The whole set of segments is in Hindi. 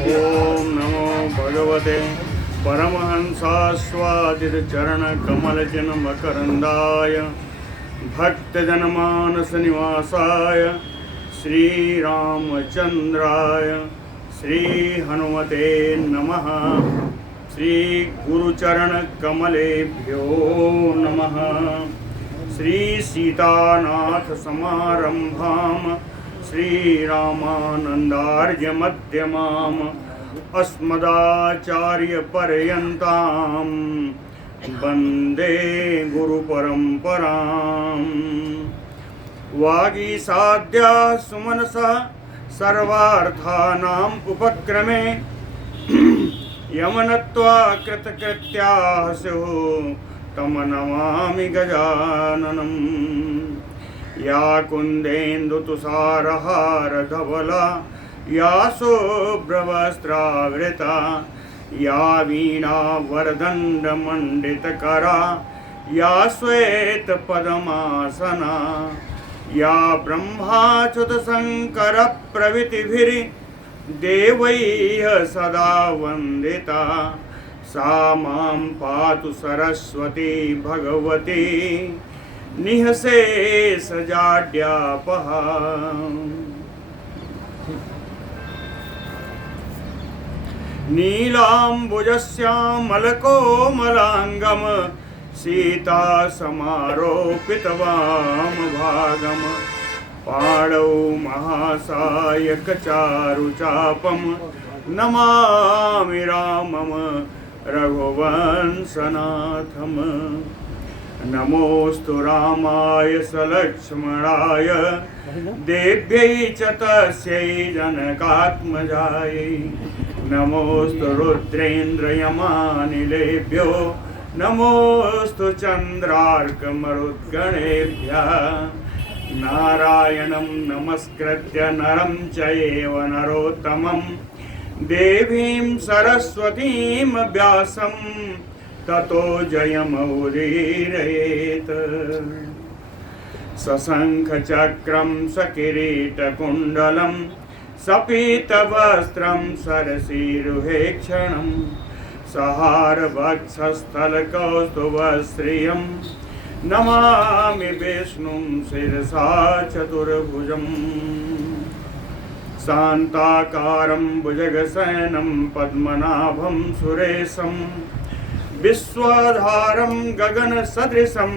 ओम नमो भगवते परमहंसास्वादितचरणकमलजनमकरन्दाय भक्तजनमानसनिवासाय श्रीरामचन्द्राय श्रीहनुमते नमः। श्रीगुरुचरणकमलेभ्यो नमः। श्रीसीतानाथसमारम्भां श्रीरामानन्दार्यमध्यमाम् अस्मदाचार्यपर्यन्तां वन्दे गुरुपरम्पराम्। वागीसाद्या सुमनसा सर्वार्थानाम् उपक्रमे यमनत्वा कृतकृत्याः स्युः तं नमामि गजाननम्। या कुन्देन्दुतुषारहारधवला या शुभ्रवस्त्रावृता या वीणावरदण्डमण्डितकरा या श्वेतपद्मासना या ब्रह्माच्युतशङ्करप्रभृतिभिर्देवैः सदा वन्दिता सा मां पातु सरस्वती भगवती निःशेषजाड्यापहा। नीलाम्बुजश्यामलकोमलाङ्गं सीतासमारोपितवामभागं पाणौ महासायकचारुचापं नमामि रामं रघुवंशनाथम्। नमोऽस्तु रामाय सलक्ष्मणाय देव्यै च तस्यै जनकात्मजायै। नमोऽस्तु रुद्रेन्द्रयमानिलेभ्यो नमोऽस्तु चन्द्रार्कमरुद्गणेभ्यः। नारायणं नमस्कृत्य नरं चैव नरोत्तमं देवीं सरस्वतीं व्यासं ततो जयमुदीरयेत्। सशङ्खचक्रं सकिरीटकुण्डलं सपीतवस्त्रं सरसीरुहेक्षणं सहारवक्षस्थलकौस्तुभश्रियं नमामि विष्णुं शिरसा चतुर्भुजम्। शान्ताकारं भुजगशयनं पद्मनाभं सुरेशं विश्वाधारं गगनसदृशं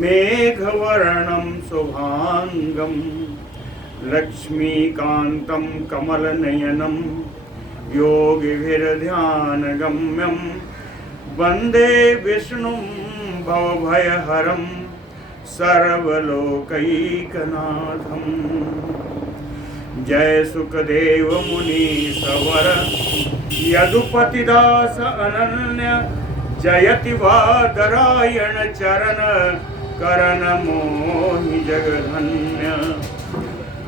मेघवर्णं शुभांगं लक्ष्मीकान्तं कमलनयनं योगिभिर्ध्यानगम्यं वन्दे विष्णुं भवभयहरं सर्वलोकैकनाथम्। जय सुखदेव मुनीश्वर यदुपतिदास अनन्य जयति वादरायण चरण करण मोहि जगधन्य।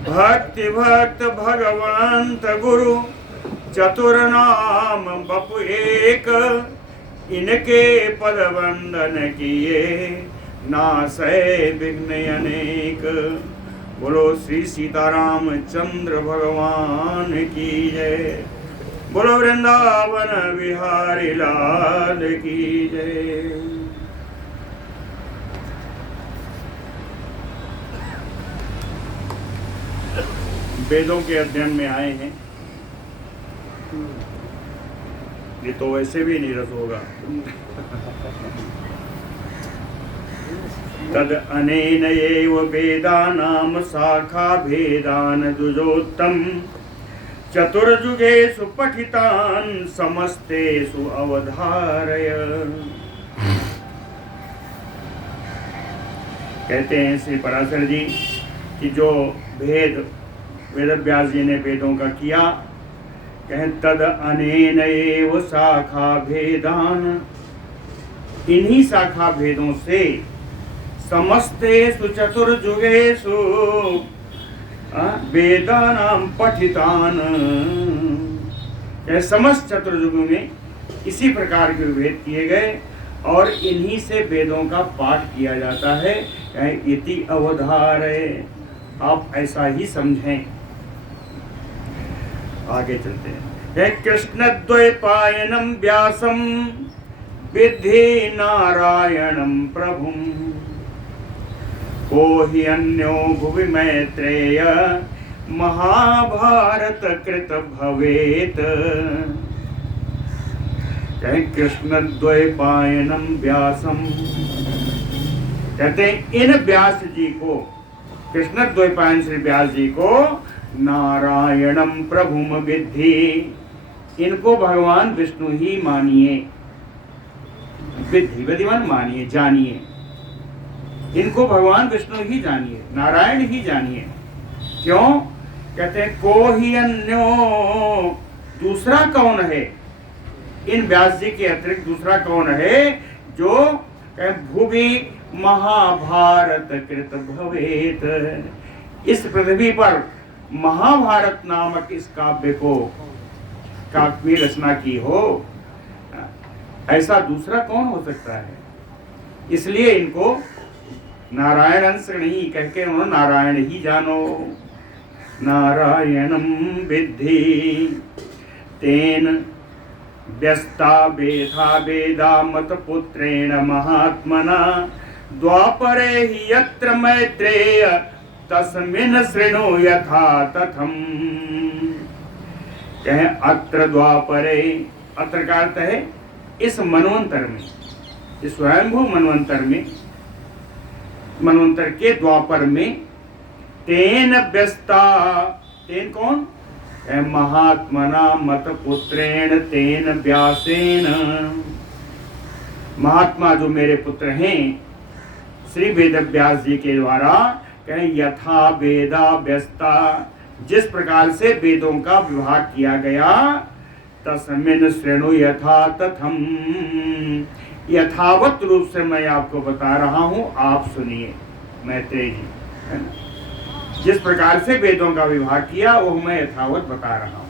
भक्ति भक्त भगवंत गुरु चतुर्नाम बपु एक इनके पद वंदन किए नासै विघ्न अनेक। बोलो श्री सीताराम चंद्र भगवान की जय। बोलो वृंदावन बिहारी लाल की जय। वेदों के अध्ययन में आए हैं, ये तो वैसे भी नीरस होगा। तद अनेन एव वेदानां शाखा भेदान दुजोत्तम चतुर्जुगेषु पठितान् समस्तेषु अवधारय। कहते हैं श्री पराशर जी कि जो भेद वेदव्यास जी ने वेदों का किया, कहें तद अनेन एव शाखा भेदान, इन्हीं शाखा भेदों से समस्तेषु चतुर्जुगेषु वेदानां पठितान, समस्त चतुर्युगों में इसी प्रकार के भेद किए गए और इन्हीं से वेदों का पाठ किया जाता है। इति अवधारय, आप ऐसा ही समझें। आगे चलते हैं। हे कृष्ण द्वैपायनम व्यासम विद्धि नारायणम प्रभुम को हि अन्यो भुवि मैत्रेय महाभारत कृत भवेत। कहे कृष्ण द्वैपायनम व्यासम, कहते हैं इन व्यास जी को, कृष्ण द्वैपायन श्री व्यास जी को नारायणम प्रभुम विद्धि, इनको भगवान विष्णु ही मानिए। विद्धि विधिमान मानिए, जानिए, इनको भगवान विष्णु ही जानिए, नारायण ही जानिए। क्यों? कहते हैं को ही अन्यो, दूसरा कौन है इन व्यास जी के अतिरिक्त, दूसरा कौन है जो भुवि महाभारत कृत भवेत, इस पृथ्वी पर महाभारत नामक इस काव्य की रचना की हो, ऐसा दूसरा कौन हो सकता है। इसलिए इनको नारायण अंश नहीं कह के उन्होंने नारायण ही जानो। नारायणम विद्धि तेन व्यस्ता वेदा वेदा मत पुत्रेण महात्मना द्वापरे ही यत्र मैत्रेय तस्मिन् शृणु यथा तथम। कहें अत्र द्वापरे, अत्र का अर्थ है इस मनवंतर में, इस स्वयंभू मनवंतर में, मनवंतर के द्वापर में, तेन व्यस्ता, तेन कौन? महात्मना मत पुत्रेण तेन व्यासेन, महात्मा जो मेरे पुत्र हैं श्री वेद व्यास जी के द्वारा, कहें यथा वेदा व्यस्ता, जिस प्रकार से वेदों का विभाग किया गया, तस्मिन् शृणु यथा तथम, यथावत रूप से मैं आपको बता रहा हूं, आप सुनिए। मैत्रेय जी, है ना, जिस प्रकार से वेदों का विभाग किया वो मैं यथावत बता रहा हूं।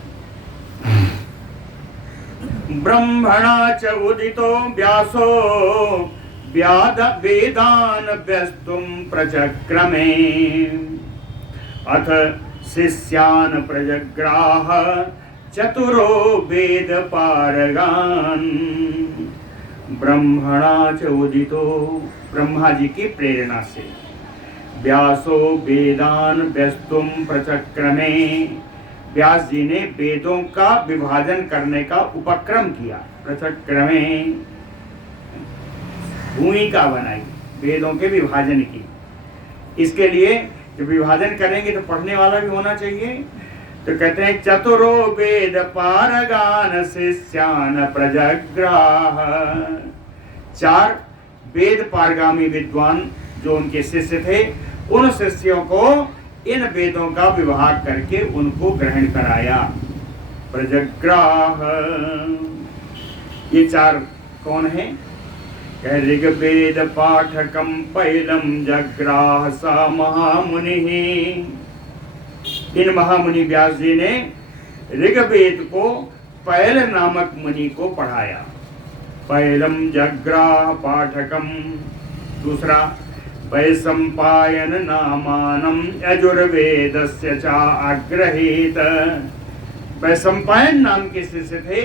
ब्रह्मणा च उदितो व्यासो वेदान व्यस्तुम प्रचक्रमे अथ शिष्यान प्रजग्राह चतुरो वेद पारगान। ब्रह्मणा च उदितो, ब्रह्मा जी की प्रेरणा से, व्यासो वेदान व्यस्तुम प्रचक्रमे, व्यास जी ने वेदों का विभाजन करने का उपक्रम किया। प्रचक्रमे, भूमिका बनाई वेदों के विभाजन की। इसके लिए जब विभाजन करेंगे तो पढ़ने वाला भी होना चाहिए। तो कहते हैं चतुरो वेद पारगान शिष्यान प्रजग्राह, चार वेद पारगामी विद्वान जो उनके शिष्य थे, उन शिष्यों को इन वेदों का विभाग करके उनको ग्रहण कराया। प्रजग्राह, ये चार कौन है? ऋग्वेद पाठकम पैलम जग्राह सा महामुनि। इन महामुनि व्यास जी ने ऋग्वेद को पैल नामक मुनि को पढ़ाया। पैलम जग्राह पाठकम, दूसरा वैशंपायन नामानम यजुर्वेदस्य च अग्रहीत, वैशंपायन नाम के शिष्य थे,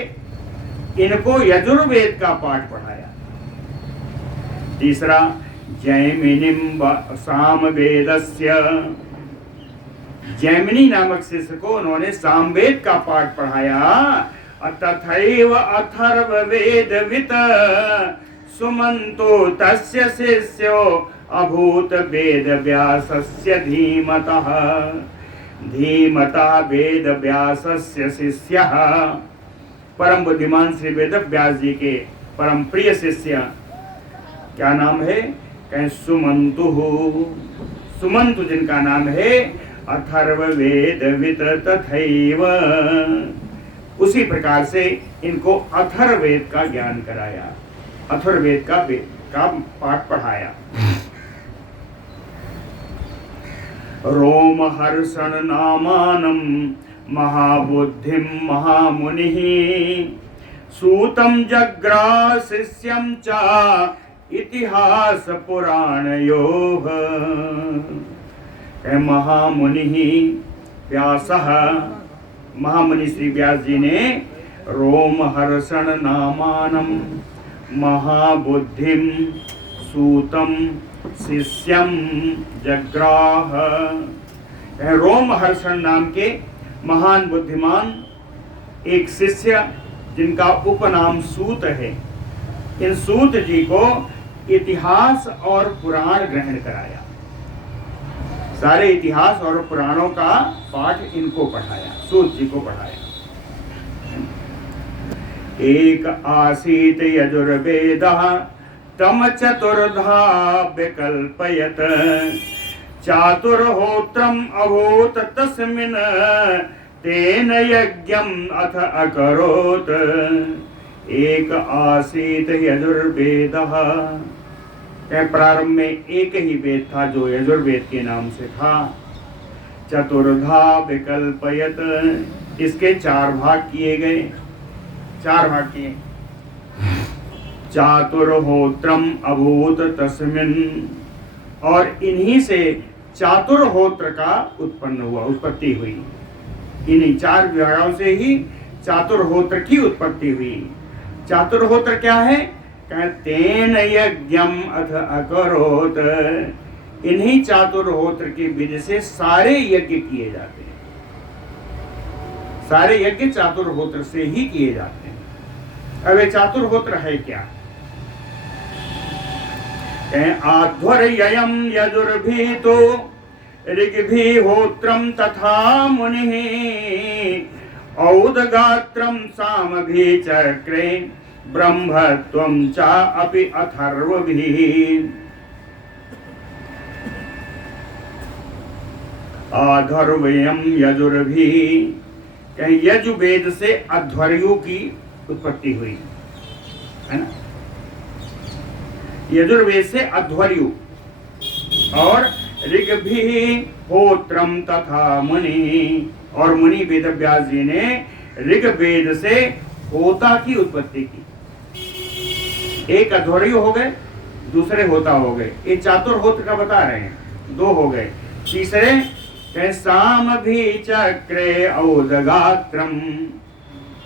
इनको यजुर्वेद का पाठ पढ़ाया। तीसरा जैमिनिम सामवेदस्य, जैमिनी नामक शिष्य को उन्होंने सामवेद का पाठ पढ़ाया। तथैव अथर्ववेदवित सुमंतो तस्य शिष्यो अभूत वेद व्यासस्य धीमतः, धीमतः वेद व्यासस्य शिष्यः। परम बुद्धिमान श्री वेद व्यास जी के परम प्रिय शिष्य क्या नाम है? कहें सुमंतु, सुमंतु जिनका नाम है, अथर्ववेदवित तथैव, उसी प्रकार से इनको अथर्ववेद का ज्ञान कराया, अथर्ववेद का पाठ पढ़ाया। रोमहर्षण नामानं महाबुद्धिं महामुनिः सूतं जग्राह शिष्यं च इतिहास पुराणयोः। महामुनिः व्यासः, महामुनि श्री व्यास जी ने रोमहर्षण नामानम महाबुद्धिम सूतम शिष्यम जग्राह। रोमहर्षण नाम के महान बुद्धिमान एक शिष्य जिनका उपनाम सूत है, इन सूत जी को इतिहास और पुराण ग्रहण कराया। सारे इतिहास और पुराणों का पाठ इनको पढ़ाया, सूत जी को पढ़ाया। एक आसीत यजुर्वेदः तम चतुर्धा विकल्पयत चातुर्होत्रम अभूत तस्मिन् तेन यज्ञम अथ अकरोत्। एक आसीत यजुर्वेदः, प्रारंभ में एक ही वेद था जो यजुर्वेद के नाम से था। चतुर्धा विकल्पयत, इसके 4 भाग किए गए, 4 भाग किए। चातुर्होत्रम अभूत तस्मिन्, और इन्हीं से चातुर्होत्र का उत्पन्न हुआ, उत्पत्ति हुई। इन्हीं 4 विभागों से ही चातुर्होत्र की उत्पत्ति हुई। चातुर्होत्र क्या है? तेन यज्ञम अथ अकरोत्, इन्हीं चातुर्होत्र की विधि से सारे यज्ञ किए जाते हैं। सारे यज्ञ चातुर्होत्र से ही किए जाते हैं। अब ये चातुर्होत्र है क्या? आध्वर्ययम् यजुर्भीतो ऋग्भिहोत्रम् तथा मुनिः औदगात्रम् सामभिचक्रे ब्रह्मत्वं च अपि अथर्वभिः। आध्वर्ययम् यजुर्भिः, यजुर्वेद से अध्वर्यु की उत्पत्ति हुई है ना। यजुर्वेद से अध्वर्यु, और ऋग्भिहोत्रम तथा मुनि, और मुनि वेदव्यास जी ने ऋग्वेद से होता की उत्पत्ति की। एक अध्वर्यु हो गए, दूसरे होता हो गए। ये चातुर्होत्र का बता रहे हैं, 2 हो गए। तीसरे साम भी चक्रे औदगात्रम,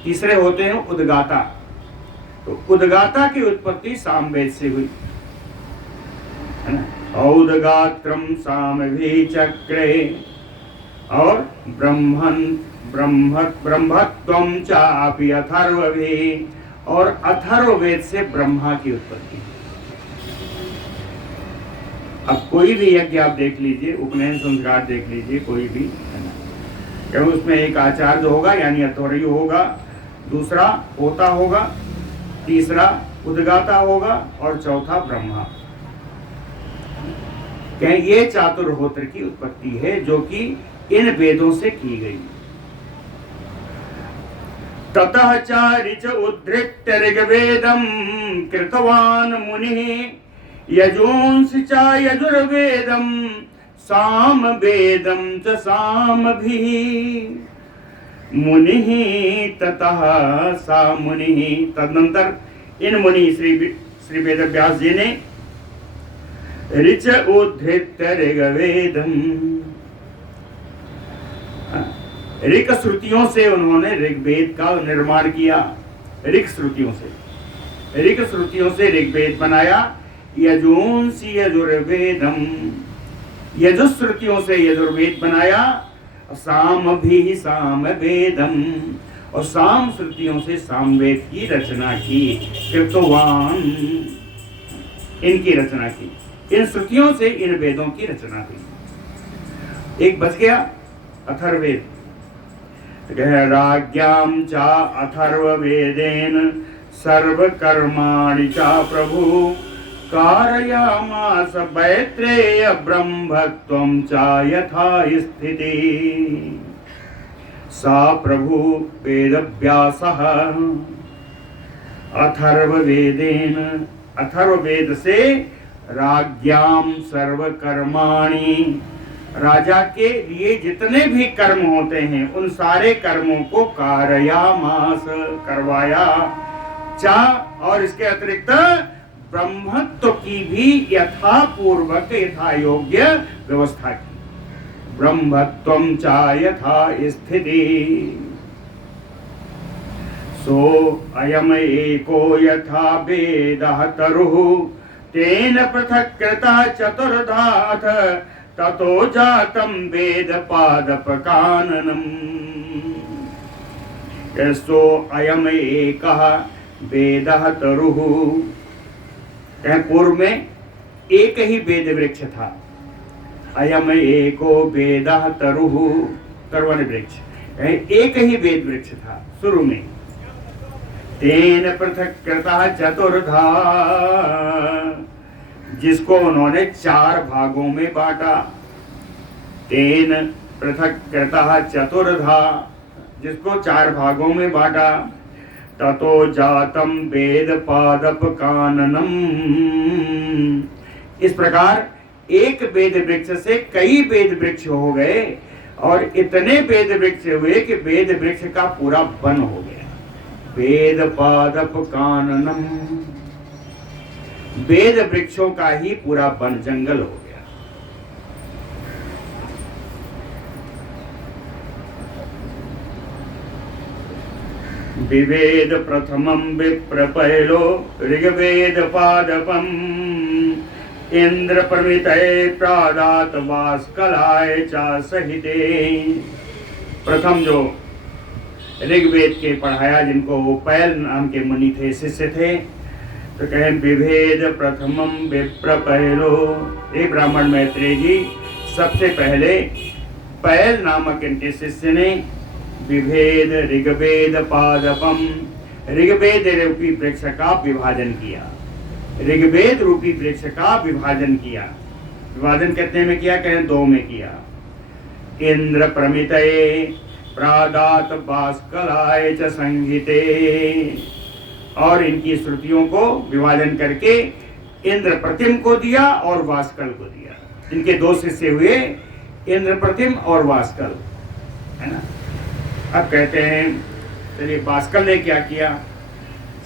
तीसरे होते हैं उद्गाता। तो उद्गाता की उत्पत्ति सामवेद से हुई है ना। औदगात्रम सामभी चक्रे, और ब्रह्मत्वम चापि अथर्वभिः, और अथर्ववेद से ब्रह्मा की उत्पत्ति। अब कोई भी यज्ञ आप देख लीजिए, उपनयन संस्कार देख लीजिए, कोई भी है ना, क्योंकि उसमें एक आचार्य होगा यानी अध्वर्यु होगा, दूसरा होता होगा, तीसरा उद्गाता होगा, और चौथा ब्रह्मा। ये चातुर्होत्र की उत्पत्ति है जो कि इन वेदों से की गई। ततः चारिच उद्धृत्य ऋग्वेदं कृतवान् मुनिः यजूंसि च यजुर्वेदं सामवेदं च सामभिः। मुनिः ततः सा मुनिः, तदनंतर इन मुनि श्री वेदव्यास जी ने ऋच उद्धृत्य ऋग्वेदं, ऋक श्रुतियों से उन्होंने ऋग्वेद का निर्माण किया। ऋक श्रुतियों से ऋग्वेद बनाया। यजूंसि यजुर्वेदम, यजुश्रुतियों से यजुर्वेद बनाया। सामभिः सामवेदम, और साम श्रुतियों से सामवेद की रचना की। कृतवान, इनकी रचना की, इन श्रुतियों से इन वेदों की रचना हुई। एक बच गया अथर्ववेद। राज्ञां च अथर्ववेदेन सर्वकर्माणि च प्रभु कारयामास मैत्रेय ब्रह्मत्वं च यथा स्थितिः। सा प्रभु वेदव्यासः अथर्ववेदेन, अथर्ववेद से राज्ञां सर्वकर्माणि, राजा के लिए जितने भी कर्म होते हैं उन सारे कर्मों को कारयामास, करवाया। चा, और इसके अतिरिक्त ब्रह्मत्व की भी यथापूर्वक यथा योग्य व्यवस्था की। ब्रह्मत्वं च यथा स्थिति, सो अयम एको यथा वेदः तरुः तेन पृथक् कृतः चतुर्धाथ ततो जातं वेद पादपकाननम्। सो अयम एकः वेदः तरुः, पूर्व में एक ही वेद वृक्ष था। अयम एको वेदः तरुः, तरुवन वृक्ष, एक ही वेद वृक्ष था शुरू में। तेन पृथक् कृतः चतुर्धा, जिसको उन्होंने 4 भागों में बांटा। तेन पृथक् कृतः चतुर्धा, जिसको 4 भागों में बांटा। ततो जातम वेद पादप काननम, इस प्रकार एक वेद वृक्ष से कई वेद वृक्ष हो गए और इतने वेद वृक्ष हुए कि वेद वृक्ष का पूरा वन हो गया। वेद पादप काननम, वेद वृक्षों का ही पूरा वन जंगल हो गया। विवेद प्रथमं विप्रपैलो ऋग्वेद पादपम इंद्र प्रमितये प्रादात वास्कलाय चा सहिते। प्रथम जो ऋग्वेद के पढ़ाया, जिनको वो पैल नाम के मुनि थे, शिष्य थे, तो कहें विभेद प्रथमम विप्रपैलो, ये ब्राह्मण मैत्रेय जी सबसे पहले पैल नामक इनके शिष्य ने विभेद ऋग्वेद पादपम, ऋग्वेद रूपी वृक्ष का विभाजन किया। ऋग्वेद रूपी वृक्ष का विभाजन किया। विभाजन कितने में किया? कहें 2 में किया। इंद्र प्रमितये प्रादात वास्कलाय च संहिते, और इनकी श्रुतियों को विभाजन करके इंद्र प्रतिम को दिया और वास्कल को दिया। इनके 2 शिष्य हुए, इंद्र प्रतिम और वास्कल, है ना। अब कहते हैं, चलिए वास्कल ने क्या किया?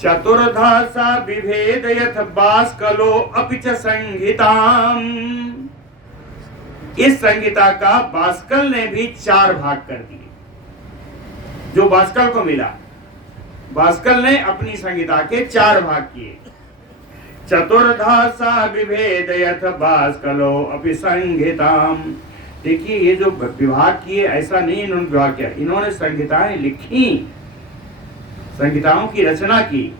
चतुर्धा सा विभेदयथ वास्कलो अपि च संहिताम, इस संहिता का वास्कल ने भी 4 भाग कर दिए। जो वास्कल को मिला, वास्कल ने अपनी संहिता के 4 भाग किए। चतुर्धा सा विभेदयथ वास्कलो अपि संहिताम, देखिए ये जो विभाग किए, ऐसा नहीं इन्होंने विभाग किया, इन्होंने संहिताएं लिखी, संहिताओं की रचना की।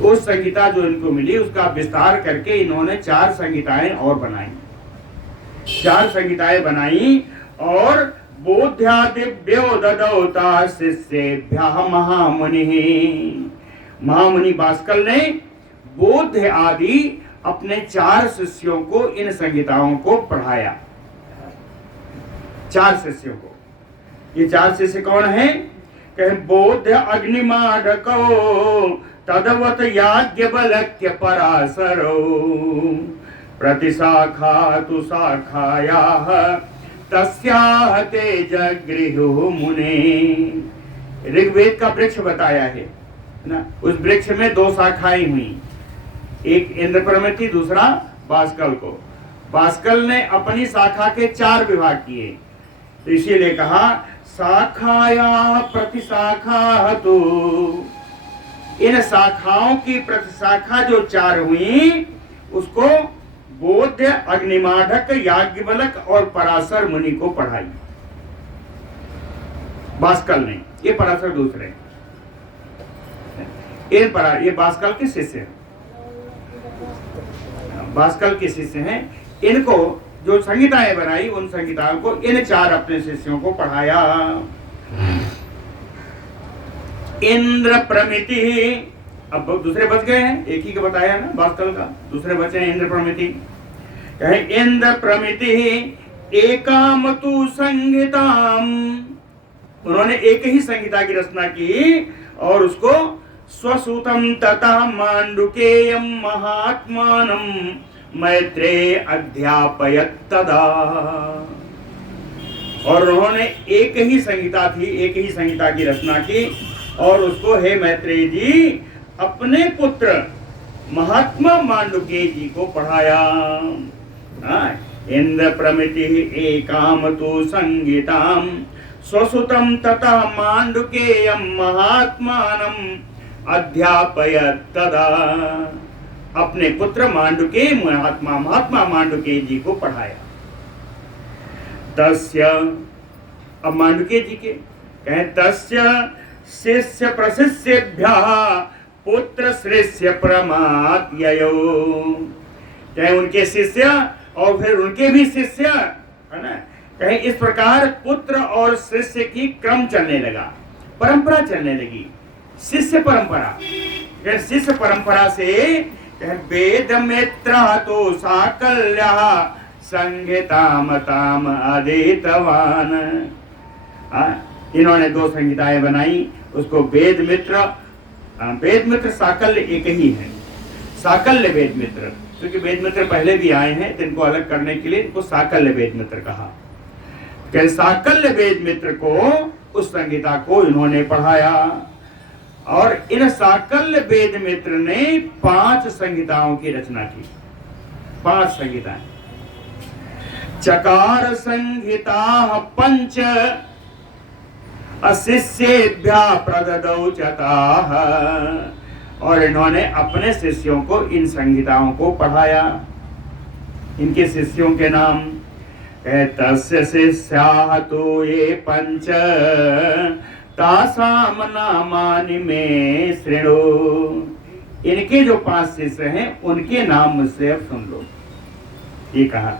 उस संहिता जो इनको मिली उसका विस्तार करके इन्होंने 4 संहिताएं और बनाई। 4 संहिताएं बनाई और बोध्यादिभ्यो ददौता शिष्येभ्यः महामुनिः, महामुनि वास्कल ने बोध्य आदि अपने 4 शिष्यों को इन संहिताओं को पढ़ाया। 4 शिष्यों को। ये 4 शिष्य कौन है? कहे बोध्य अग्निमाढको तदवत याज्ञवल्क्य पराशरो प्रतिशाखा तु शाखायाः तस्याः तेजगृहुः मुने। ऋग्वेद का वृक्ष बताया है ना, उस वृक्ष में 2 शाखाएं हुई, एक इंद्र प्रमिति, दूसरा वास्कल को। वास्कल ने अपनी शाखा के 4 विभाग किए, तो इसीलिए कहा शाखाया प्रतिशाखा, तो इन शाखाओं की प्रतिशाखा जो 4 हुई उसको बोध्य, अग्निमाढक, याज्ञवल्क्य और पराशर मुनि को पढ़ाई वास्कल ने। ये पराशर दूसरे, ये वास्कल के शिष्य हैं, वास्कल के शिष्य हैं। इनको जो संहिताएं बनाई, उन संहिताओं को इन 4 अपने शिष्यों को पढ़ाया। इंद्र प्रमिति, अब दूसरे बच गए हैं, एक ही का बताया ना वास्कल का, दूसरे बचे हैं इंद्र प्रमिति। कहे इंद्र प्रमिति एकाम तु संहिताम, उन्होंने एक ही संहिता की रचना की और उसको स्वसूतम तथा मांडुकेयम महात्मानम मैत्रेय अध्यापयत तदा, और उन्होंने एक ही संहिता थी, एक ही संहिता की रचना की और उसको हे मैत्रेय जी अपने पुत्र महात्मा मांडुकेय जी को पढ़ाया। इंद्र प्रमिति एकाम तु संहिताम स्वसुतं ततः माण्डुकेयं महात्मानं अध्यापयत् तदा। अपने पुत्र मांडुके महात्मा मांडुके जी को पढ़ाया। तस्य, अब मांडुके जी के कहे तस्य शिष्य प्रशिष्येभ्यः पुत्र शिष्य प्रमाद्ययो, कहे उनके शिष्य और फिर उनके भी शिष्य, है ना, कहे इस प्रकार पुत्र और शिष्य की क्रम चलने लगा, परंपरा चलने लगी, शिष्य परंपरा। शिष्य परंपरा से वेद मित्र तो साकल्य संहिताम ताम अधीतवान। इन्होंने 2 संहिताएं बनाई, उसको वेद मित्र साकल्य एक ही है, साकल्य वेद मित्र, क्योंकि वेद मित्र पहले भी आए हैं तो इनको अलग करने के लिए इनको साकल्य वेद मित्र कहा। साकल्य वेद मित्र को उस संहिता को इन्होंने पढ़ाया और इन साकल्य वेद मित्र ने 5 संहिताओं की रचना की। 5 संहिताएं। चकार संहिता 5 अशिष्येभ्या प्रददौ चताः, और इन्होंने अपने शिष्यों को इन संहिताओं को पढ़ाया। इनके शिष्यों के नाम तस्य शिष्याः तो ये 5 तासाम नामानि में श्रेणु। इनके जो 5 शिष्य हैं उनके नाम मुझसे अब सुन लो। ये कहा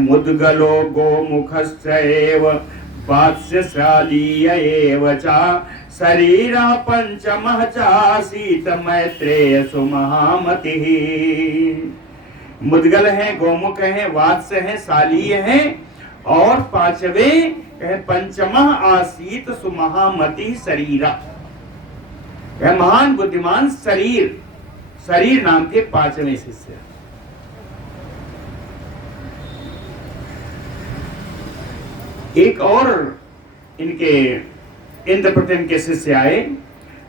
मुद्गलो गोमुखस्यैव वात्स्यशाली एव च शरीरः पंचमः चासीत मैत्रेय सुमहामतिः। मुद्गल है, गोमुख है, वात्स्य है, शालीय है, और 5वें पंचमः आसीत सुमहामति शरीरा, महान बुद्धिमान शरीर नाम के 5वें शिष्य। एक और इनके इंद्रप्रतिम के शिष्य आए।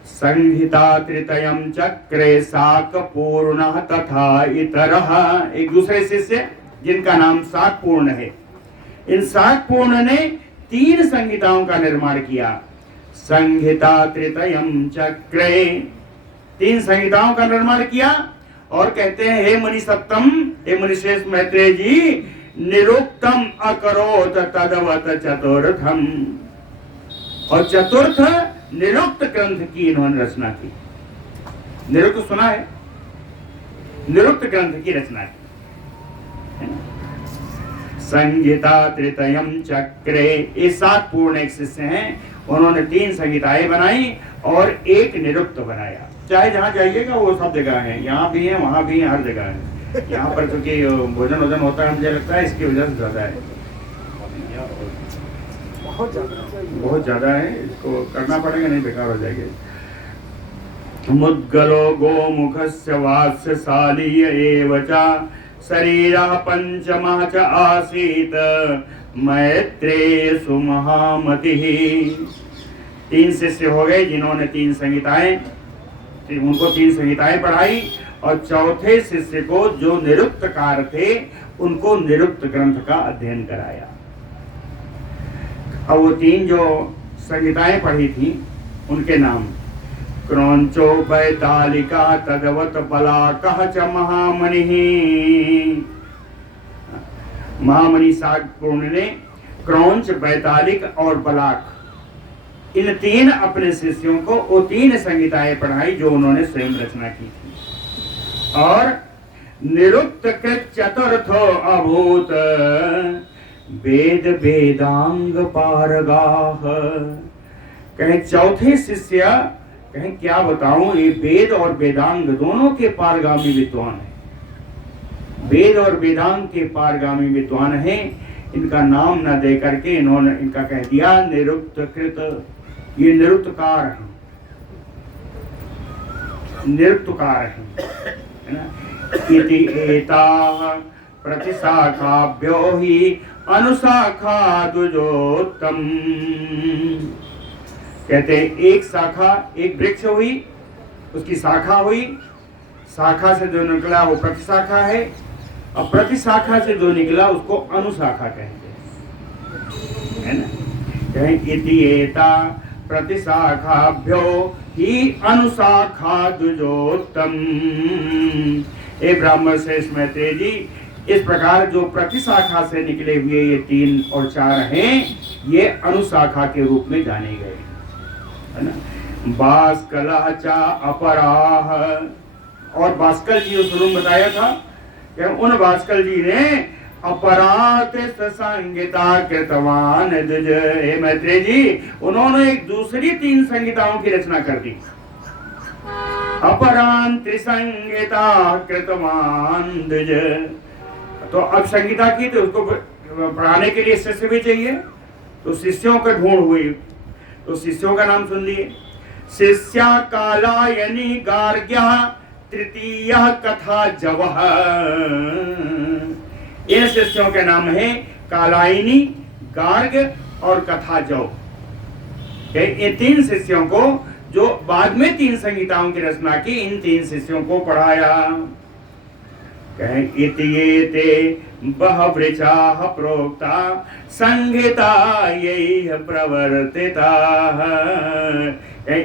संहिता तृतयम चक्रे शाक पूर्ण तथा इतरः, एक दूसरे शिष्य जिनका नाम शाक पूर्ण है। इन शाक पूर्ण ने 3 संहिताओं का निर्माण किया। संहिता तृतयम चक्रे, 3 संहिताओं का निर्माण किया और कहते हैं हे मुनि सप्तम, हे मुनिश्रेष्ठ मैत्रेय जी, निरुक्तम अकरोत तदवत चतुर्थम, और चतुर्थ निरुक्त ग्रंथ की इन्होंने रचना की। निरुक्त सुना है? निरुक्त ग्रंथ की रचना की। संहिता तृतयम चक्रे, ये 7 पूर्ण एक शिष्य हैं, उन्होंने 3 संहिताएं बनाई और 1 निरुक्त बनाया। चाहे जहाँ जाइएगा वो सब जगह है, यहाँ भी है, वहाँ भी है, हर जगह है। यहाँ पर क्योंकि भोजन वोजन होता है, मुझे लगता है इसकी वजह से ज्यादा है, बहुत ज्यादा है, इसको करना पड़ेगा, नहीं बेकार हो जाएगा। मुद्गलो गोमुखस्य वात्स्यशाली एव च शरीरः पंचमः च आसीत मैत्रेय सुमहामतिः। 3 शिष्य हो गए जिन्होंने 3 संहिताएं, उनको 3 संहिताएं पढ़ाई, और चौथे शिष्य को जो निरुक्तकार थे उनको निरुक्त ग्रंथ का अध्ययन कराया। अब वो 3 जो संहिताएं पढ़ी थी उनके नाम क्रौंचो वैतालिका तदवत बलाकः च महामनिः। महामणि शाकपूर्ण ने क्रौंच, वैतालिक और बलाक, इन 3 अपने शिष्यों को वो 3 संहिताएं पढ़ाई जो उन्होंने स्वयं रचना की थी। और निरुक्त कृत चतुर्थो अभूत वेद वेदांग पारगाह। कहे चौथे शिष्य, कहें क्या बताऊं, ये वेद और वेदांग दोनों के पारगामी विद्वान हैं। वेद और वेदांग के पारगामी विद्वान हैं। इनका नाम न दे करके इन्होंने इनका कह दिया निरुक्तकृत। ये निरुक्तकार हैं, निरुक्तकार है ना। इति एताः प्रतिशाखाभ्यो हि अनुशाखा दुजोत्तम। कहते हैं एक शाखा, एक वृक्ष हुई, उसकी शाखा हुई, शाखा से जो निकला वो प्रतिशाखा है, और प्रतिशाखा से जो निकला उसको अनुशाखा कहते हैं, है ना। इति एता प्रतिशाखाभ्यो ही अनुशाखा द्विजोत्तम। हे ब्राह्मण श्रेष्ठ मैत्रेय जी, इस प्रकार जो प्रतिशाखा से निकले हुए ये 3 और 4 हैं, ये अनुशाखा के रूप में जाने गए, है ना। बाष्कलः च अपराः, और बाष्कल जी उस रूम बताया था कि उन बाष्कल जी ने अपरात संहिता कृतवान द्विज। हे मैत्रेय जी, उन्होंने एक दूसरी 3 संहिताओं की रचना कर दी। अपरां त्रिसंहिता कृतवान द्विज। तो अब संहिता की, तो उसको पढ़ाने के लिए शिष्य भी चाहिए, तो शिष्यों का ढूंढ हुई। तो शिष्यों का नाम सुन लिए। शिष्या कालायनी गार्ग्यः तृतीयः कथा जवः। इन शिष्यों के नाम है कालायनी, गार्ग और कथा जव। ये 3 शिष्यों को, जो बाद में 3 संहिताओं की रचना की, इन 3 शिष्यों को पढ़ाया। इत्येते बहवृचाः प्रोक्ता संहिता यैः प्रवर्तिता।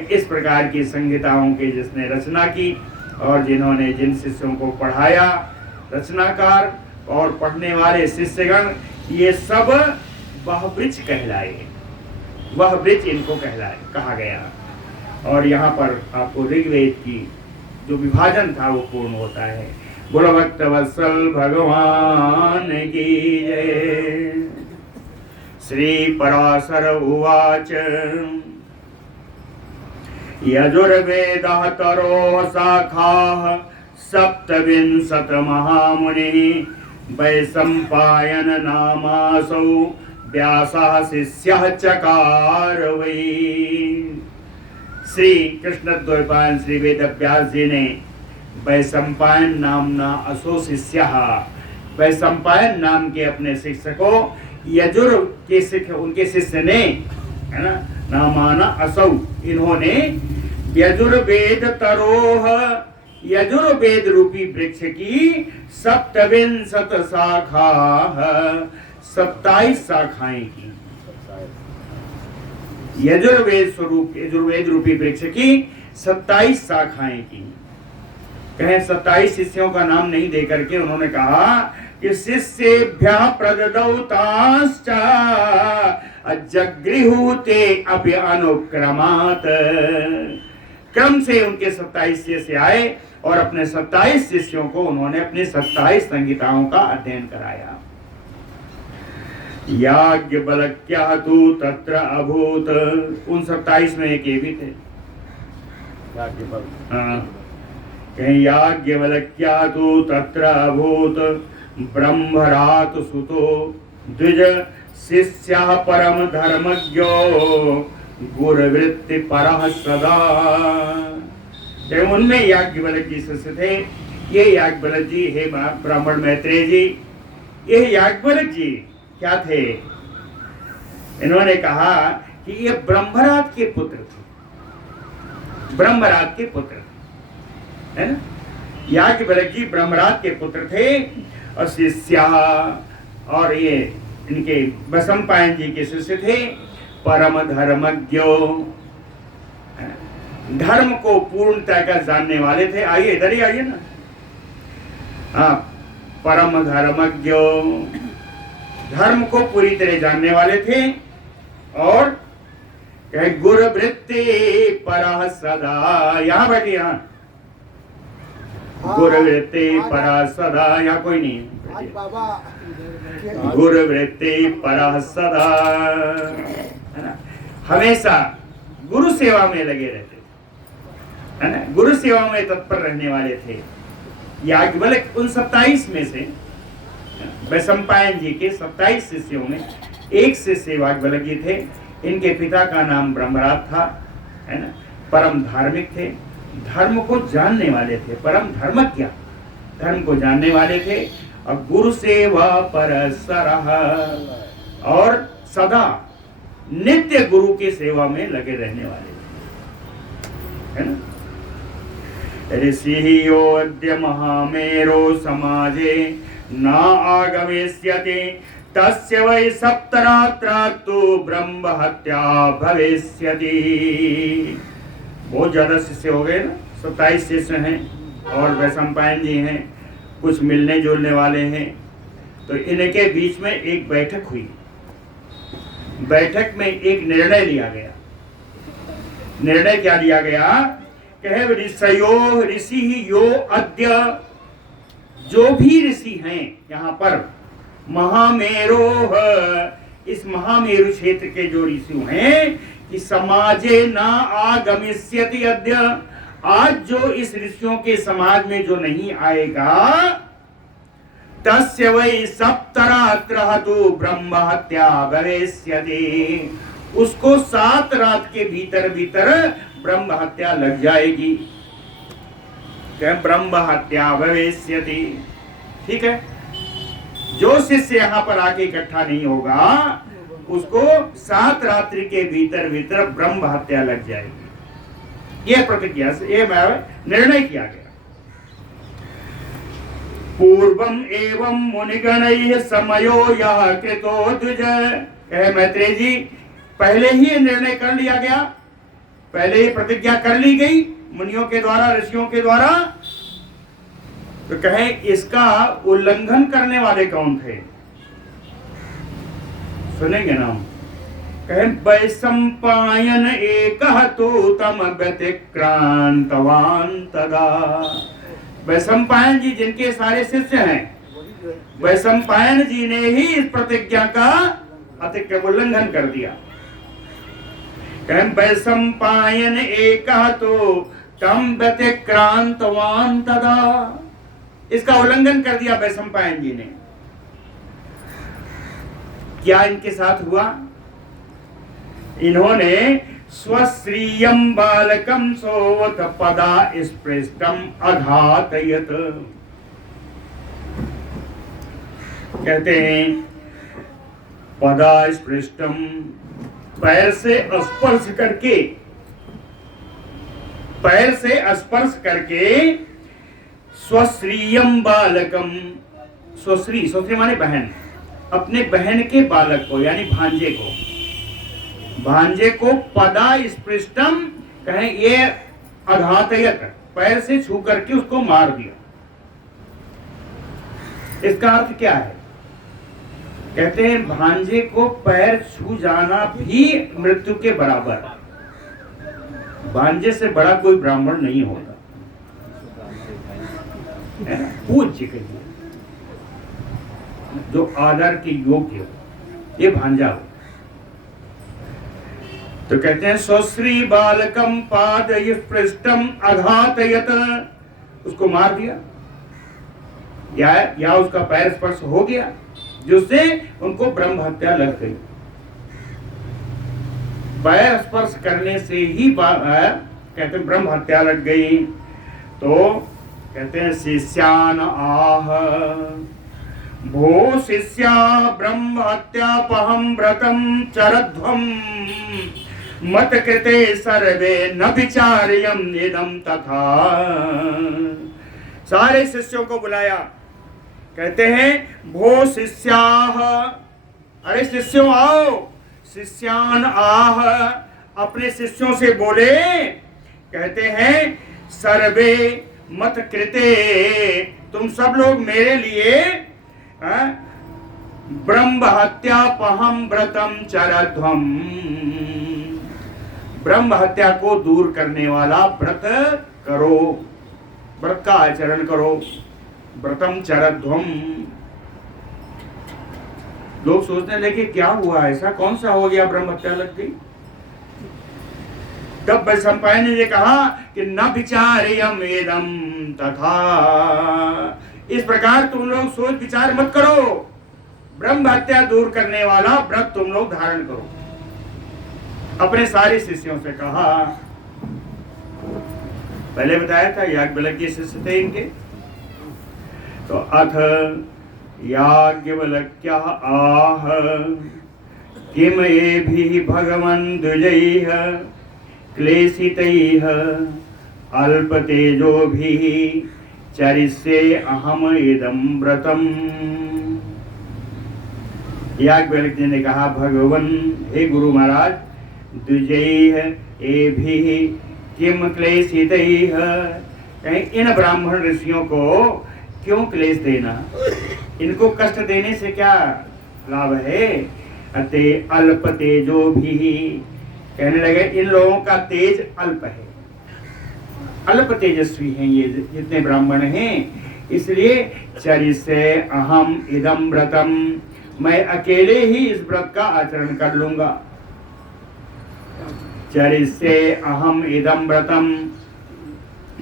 इस प्रकार की संहिताओं की जिसने रचना की और जिन्होंने जिन शिष्यों को पढ़ाया, रचनाकार और पढ़ने वाले शिष्यगण, ये सब बहवृच कहलाए। वह वृच इनको कहा गया। और यहाँ पर आपको ऋग्वेद की जो विभाजन था वो पूर्ण होता है। बोलो भक्तवत्सल भगवान की जय। श्री पराशर उवाच यजुर्वेदः तरो शाखाः सप्तविंशत महामुनि वैशंपायन नामासौ व्यासः शिष्यः चकार वै। श्री कृष्ण द्वैपायन श्री वेद व्यास जी ने वैशंपायन नामना असो शिष्य, वैशंपायन नाम के अपने शिष्य को यजुर के शिष्य, उनके शिष्य ने, है ना, नामाना असौ, इन्होंने यजुर्वेद तरोह, यजुर्वेद रूपी वृक्ष की 27 शाखा, 27 शाखाएं की। यजुर्वेद स्वरूप, यजुर्वेद रूपी वृक्ष की 27 शाखाएं की। कहें 27 शिष्यों का नाम नहीं दे करके उन्होंने कहा कि शिष्येभ्यः प्रददौताश्च अजगृहूते अपि अनुक्रमात्। क्रम से उनके 27 शिष्य आए और अपने 27 शिष्यों को उन्होंने अपनी 27 संहिताओं का अध्ययन कराया। याज्ञवल्क्यः तु तत्र अभूत, उन 27 में एक ये भी थे, याज्ञवल्क्यः तु तत्र अभूत ब्रह्मरात सुतो द्विज शिष्यः परम धर्मज्ञो गुरुवृत्ति परः सदा। उनमें याज्ञवल्क्य जी शिष्य थे। ये याज्ञवल्क्य जी, हे ब्राह्मण मैत्रेय जी, ये याज्ञवल्क्य जी क्या थे? इन्होंने कहा कि ये ब्रह्मरात के पुत्र थे, ब्रह्मरात के पुत्र, है ना। याज्ञवल्क्य जी ब्रह्मरात के पुत्र थे और शिष्य, और ये इनके वैशंपायन जी के शिष्य थे। परम धर्मज्ञो, धर्म को पूर्णतः का जानने वाले थे। आइए इधर ही आइए ना। हाँ, परम धर्मज्ञो, धर्म को पूरी तरह जानने वाले थे। और गुरुवृत्ति परः सदा, यहाँ बैठिए, यहाँ गुरुवृत्ति परः सदा, यहाँ कोई नहीं है, गुरुवृत्ति परः सदा, है ना। हमेशा गुरु सेवा में लगे रहते थे, है ना, गुरु सेवा में तत्पर रहने वाले थे। याज्ञवल्क्य उन 27 में से, वैशंपायन जी के 27 शिष्यों में एक शिष्य याज्ञवल्क्य जी थे। इनके पिता का नाम ब्रह्मरात था, है ना। परम धार्मिक थे, धर्म को जानने वाले थे, परम धर्मज्ञ, धर्म को जानने वाले थे। और गुरु सेवा परसरः, और सदा नित्य गुरु की सेवा में लगे रहने वाले थे, है ना। ऋषि योद्य महामेरो समाजे न आगमिष्यति तस्य वै सप्तरात्रात्तु ब्रह्म हत्या भविष्यति। बहुत ज्यादा शिष्य हो गए ना, 27 शिष्य हैं और वैशंपायन जी हैं, कुछ मिलने जुलने वाले हैं। तो इनके बीच में एक बैठक हुई। बैठक में एक निर्णय लिया गया। निर्णय क्या लिया गया? कहे ऋषयो ऋषि यो अद्य, जो भी ऋषि हैं यहाँ पर महामेरोह, इस महामेरु क्षेत्र के जो ऋषि हैं कि समाजे न आगमिष्यति अद्य, आज जो इस ऋषियों के समाज में जो नहीं आएगा, तस्य वै सप्तरात्रः तु ब्रह्म हत्या भविष्यति, उसको 7 रात के भीतर भीतर ब्रह्म हत्या लग जाएगी। क्या ब्रह्म हत्या भविष्यति। ठीक है, जो शिष्य यहाँ पर आके इकट्ठा नहीं होगा उसको 7 रात्रि के भीतर भीतर ब्रह्म हत्या लग जाएगी। यह प्रतिज्ञा से ये निर्णय किया गया। पूर्वम एवं मुनिगणैः समयो यः कृतो द्विज, कहे मैत्रेय जी पहले ही ये निर्णय कर लिया गया, पहले ही प्रतिज्ञा कर ली गई मुनियों के द्वारा, ऋषियों के द्वारा। तो कहे इसका उल्लंघन करने वाले कौन थे? सुनेंगे ना हम। कहे वैशंपायन एकः तु तम व्यतिक्रांतवान तदा, वैशंपायन जी जिनके सारे शिष्य हैं, वैशंपायन जी ने ही इस प्रतिज्ञा का अतिक्रम उल्लंघन कर दिया। वैशंपायन एकः तु तम व्यतिक्रांतवान तदा, इसका उल्लंघन कर दिया वैशंपायन जी ने। क्या इनके साथ हुआ? इन्होंने स्वश्रियम बालकम सोवत पदा स्पृष्टम अघातयत, कहते हैं पदा स्पृष्टम, पैर से स्पर्श करके, पैर से स्पर्श करके स्वश्रियम बालकम, स्वश्री, स्वश्री माने बहन, अपने बहन के बालक को यानी भांजे को, भांजे को पदा स्पृष्टम, कहें ये अघातयत, पैर से छू करके उसको मार दिया। इसका अर्थ क्या है? कहते हैं भांजे को पैर छू जाना भी मृत्यु के बराबर। भांजे से बड़ा कोई ब्राह्मण नहीं होता, पूज्य कहिए, जो आदर के योग्य हो, ये भांजा हो। तो कहते हैं स्वश्री बालकम पाद पृष्ठम अघातयत, उसको मार दिया या उसका पैर स्पर्श हो गया जिससे उनको ब्रह्म हत्या लग गई। पैर स्पर्श करने से ही कहते हैं ब्रह्म हत्या लग गई। तो कहते हैं शिष्यान आह भो शिष्या ब्रह्म हत्यापहम व्रतम चरध्वम मत कृते सर्वे न विचार्यम इदं तथा। सारे शिष्यों को बुलाया, कहते हैं भो शिष्याः, अरे शिष्यों आओ, शिष्यान आह, अपने शिष्यों से बोले, कहते हैं सर्वे मत कृते, तुम सब लोग मेरे लिए ब्रह्म हत्यापहम व्रतम चरध्वम, ब्रह्म हत्या को दूर करने वाला व्रत करो, व्रत का आचरण करो, व्रतम चरध्वम। लोग सोचने लगे क्या हुआ, ऐसा कौन सा हो गया ब्रह्म हत्या लग गई। तब वैशंपायन ने कहा कि न विचार्यम एदम तथा, इस प्रकार तुम लोग सोच विचार मत करो, ब्रह्म हत्या दूर करने वाला व्रत तुम लोग धारण करो। अपने सारे शिष्यों से कहा, पहले बताया था याज्ञवल्क्य शिष्य थे इनके। तो अथ याज्ञवल्क्य आह किम एभिः भगवन् द्विजैः क्लेशितैः अल्पतेजोभिः चरिष्ये अहम इदं व्रतम्। याज्ञवल्क्य जी ने कहा, भगवन, हे गुरु महाराज, द्विजैः एभिः किम क्लेशितैः, कहीं इन ब्राह्मण ऋषियों को क्यों क्लेश देना, इनको कष्ट देने से क्या लाभ है। अते अल्प तेजो भी, कहने लगे इन लोगों का तेज अल्प है, अल्प तेजस्वी हैं ये जितने ब्राह्मण हैं, इसलिए चरिसे अहम इदम व्रतम, मैं अकेले ही इस व्रत का आचरण कर लूंगा। चरिसे अहम इदम व्रतम,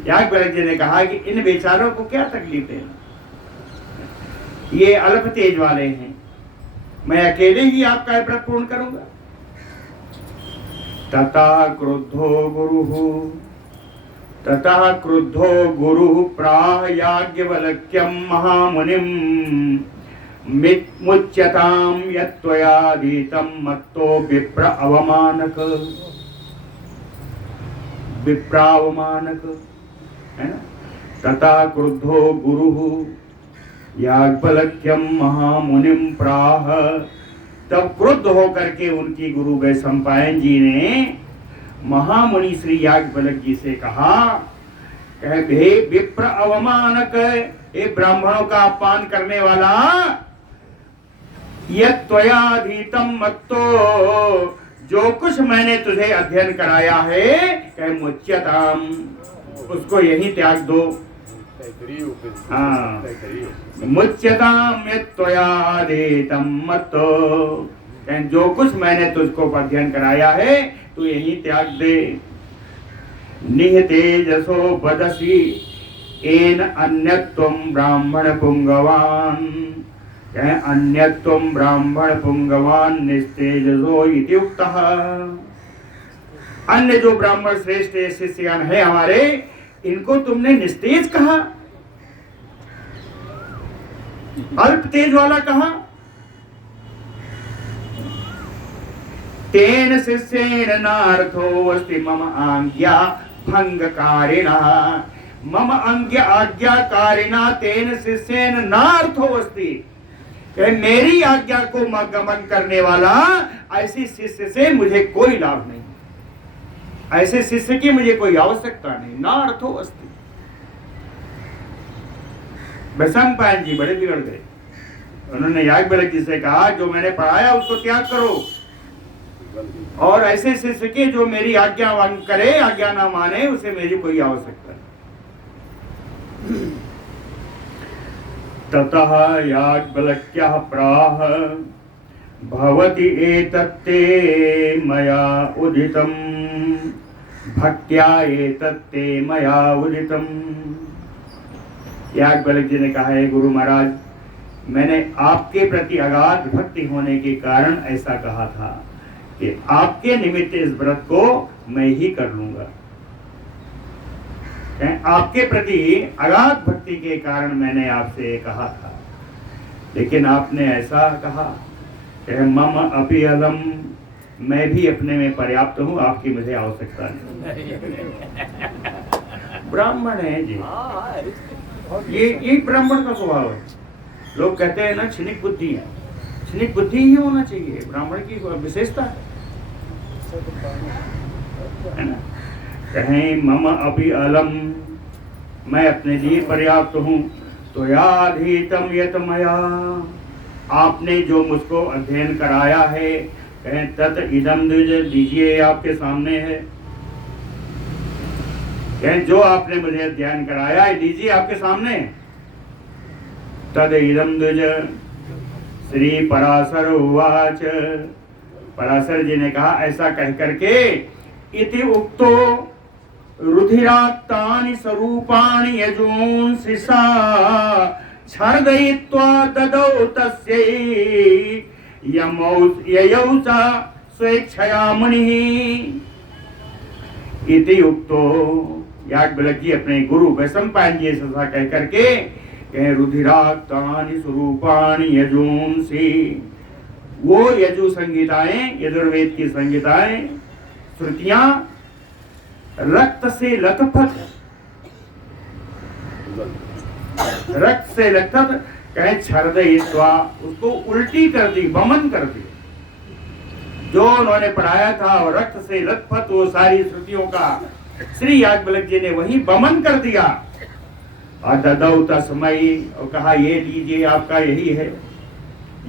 याज्ञवल्क्य जी ने कहा कि इन बेचारों को क्या तकलीफ है, ये अल्प तेज वाले हैं, मैं अकेले ही आपका व्रत पूर्ण करूंगा। तथा क्रुद्धो गुरु प्राह याज्ञवल्क्यं महामुनिं मुच्यतां यत्त्वयाधीतं मत्तो विप्रावमानक, है ना। तथा क्रुद्धो गुरु याज्ञवल्क्यं महामुनिं प्राह, तब क्रुद्ध होकर के उनकी गुरु वैशंपायन जी ने महामुनि श्री याज्ञवल्क्य जी से कहा, हे विप्र अवमानक, ये ब्राह्मणों का अपमान करने वाला, यत्त्वयाधीतं मत्तो, जो कुछ मैंने तुझे अध्ययन कराया है, कहे मुच्यताम, उसको यही त्याग दो। हाँ, मुच्यताम यत्त्वयाधीतं मत्तो, जो कुछ मैंने तुझको अध्ययन कराया है तू यही त्याग दे। निहतेजसो वदसि एन अन्यत्वं ब्राह्मण पुंगवान, अन्यत्वं ब्राह्मण पुंगवान निस्तेजसो इति उक्तः, अन्य जो ब्राह्मण श्रेष्ठ शिष्यगण है हमारे, इनको तुमने निस्तेज कहा, अल्प तेज वाला कहा। तेन शिष्येन नार्थो अस्ति मम आज्ञा भंगकारिणः, मम आज्ञाकारिणा तेन शिष्येन नार्थो अस्ति, मेरी आज्ञा को गमन करने वाला ऐसी शिष्य से मुझे कोई लाभ नहीं, ऐसे शिष्य की मुझे कोई आवश्यकता नहीं। नार्थो अस्ति, वैशंपायन जी बड़े बिगड़ गए, उन्होंने याज्ञवल्क्य जी से कहा जो मैंने पढ़ाया उसको त्याग करो, और ऐसे शिष्य के जो मेरी आज्ञा करे, आज्ञा ना माने, उसे मेरी कोई आवश्यकता नहीं। ततः याज्ञवल्क्यः प्राह भवति एतत्ते मया उदितं, भक्त्या एतत्ते मया उदितं। याज्ञवल्क्य जी ने कहा, है गुरु महाराज, मैंने आपके प्रति अगाध भक्ति होने के कारण ऐसा कहा था कि आपके निमित्त इस व्रत को मैं ही कर लूंगा। आपके प्रति अगाध भक्ति के कारण मैंने आपसे कहा था, लेकिन आपने ऐसा कहा कि मम अपि अलम, मैं भी अपने में पर्याप्त हूँ, आपकी मुझे आवश्यकता नहीं। ब्राह्मण है जी, ये ब्राह्मण का स्वभाव है। लोग कहते हैं ना क्षणिक बुद्धि है, क्षणिक बुद्धि ही होना चाहिए, ब्राह्मण की विशेषता है ना। कहें मम अपि अलम, मैं अपने लिए पर्याप्त हूँ, तो याधीतम यत मया, आपने जो मुझको अध्ययन कराया है, कहें तत् इदम द्विज, दीजिए आपके सामने है, कहें जो आपने मुझे अध्ययन कराया है दीजिए आपके सामने। तद इदम द्विज, श्री पराशर उवाच, पराशर जी ने कहा ऐसा कह करके, इति उक्तो रुधिराक्तानि स्वरूपाणि यजूंसि सा छर्दयित्वा ददौ तस्यै ययौ च स्वेच्छया मुनिः। इति उक्तो, याज्ञवल्क्य जी अपने गुरु वैशंपायन जी से कह करके कहें रुधिराक्तानि स्वरूपाणि यजूंसि, वो यजु संहिताएं, यजुर्वेद की संहिताएं, श्रुतियां रक्त से लथपथ कहे छर्दयित्वा, उसको उल्टी कर दी, बमन कर दी। जो उन्होंने पढ़ाया था और रक्त से लथपथ वो सारी श्रुतियों का श्री याज्ञवल्क्य जी ने वही बमन कर दिया। ददौ तस्मै, और कहा ये लीजिए आपका यही है।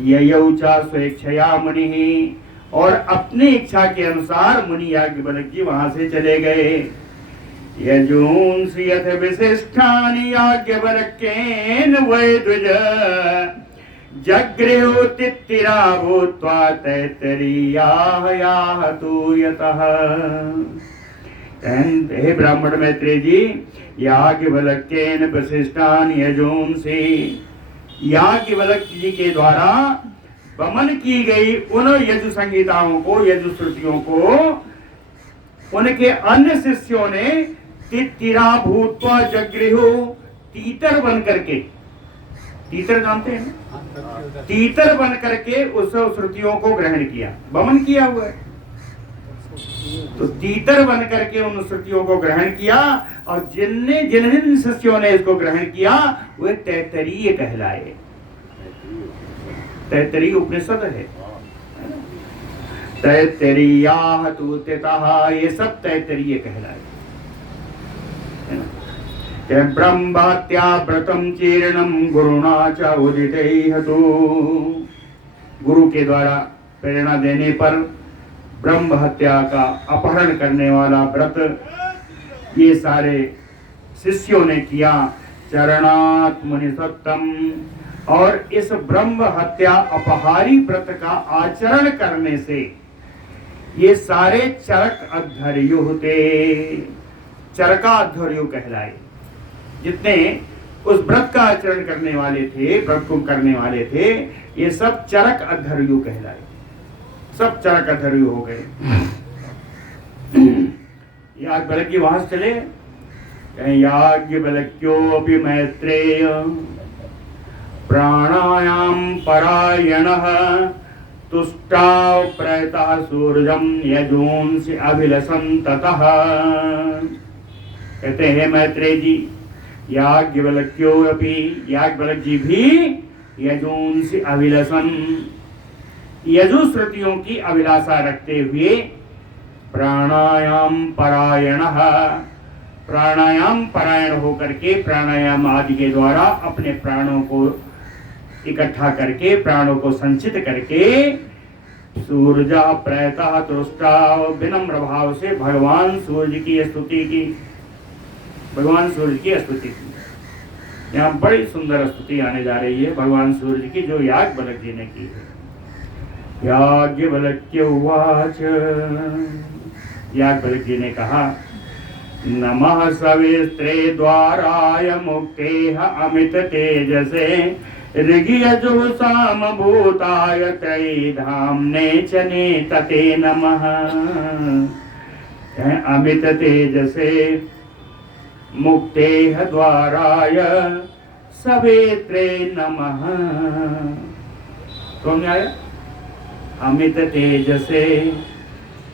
ययौचा स्वेच्छया मुनि, और अपनी इच्छा के अनुसार मुनि याज्ञवल्क्य जी वहां से चले गए। यजूंसि यथ विशिष्टानि याज्ञवल्क्येन वै द्विज, जगृहो तित्तिरा भूत्वा तैत्तरीयाः याहतु यतः। हे ब्राह्मण मैत्रेय जी, याज्ञवल्क्येन विशिष्टानि यजूंसि, याज्ञवल्क्य जी के द्वारा वमन की गई उन यजु संहिताओं को, यजु श्रुतियों को उनके अन्य शिष्यों ने तित्तिरा भूत्वा जगृहो, तीतर बन करके, तीतर जानते हैं, तीतर बन करके उस श्रुतियों को ग्रहण किया, वमन किया हुआ है। तो तीतर बन करके उन श्रुतियों को ग्रहण किया, और जिन शिष्यों ने इसको ग्रहण किया वे तैत्तरीय कहलाए। तैत्तरीय उपनिषद है। तैत्तरीयाः तु तितः, ये सब तैत्तरीय कहलाए। ब्रह्म हत्या व्रतम चीर्णम गुरुणा च उदितैः तु, गुरु के द्वारा प्रेरणा देने पर ब्रह्म हत्या का अपहरण करने वाला व्रत ये सारे शिष्यों ने किया। चरणात् मुनि सत्तम, और इस ब्रह्म हत्या अपहारी व्रत का आचरण करने से ये सारे चरक अध्वर्यु होते, चरकाध्वर्यु कहलाए। जितने उस व्रत का आचरण करने वाले थे, व्रत को करने वाले थे, ये सब चरक अध्वर्यु कहलाए, सब चरक अध्वर्यु हो गए। याज्ञवल्क्य वहां से चले, याज्ञवल्क्योऽपि मैत्रेय प्राणायाम परायणः तुष्टाव प्रयतः सूर्यम यजूंसि अभिलषन् ततः। कहते हैं मैत्रेय जी, याज्ञवल्क्योऽपि, याज्ञवल्क्य जी भी यजूंसि अभिलषन्, यजु श्रुतियों की अभिलाषा रखते हुए प्राणायाम परायणः, प्राणायाम परायण होकर के प्राणायाम आदि के द्वारा अपने प्राणों को इकट्ठा करके, प्राणों को संचित करके, सूर्य प्रयतः तुष्टा, विनम्र भाव से भगवान सूर्य की स्तुति की, भगवान सूर्य की स्तुति की। यहाँ बड़ी सुंदर स्तुति आने जा रही है भगवान सूर्य की, जो याज्ञवल्क्य जी ने की है। याज्ञवल्क्य उवाच, याज्ञवल्क्य जी ने कहा, नमः सविस्त्रे द्वाराय मुक्तेह अमित तेजसे ऋग्यजुः भूताय त्रयीधाम्ने च नेतते नमः। अमित तेजसे मुक्तेह द्वाराय सवेत्रे नमः। कौन आया? अमित तेजसे,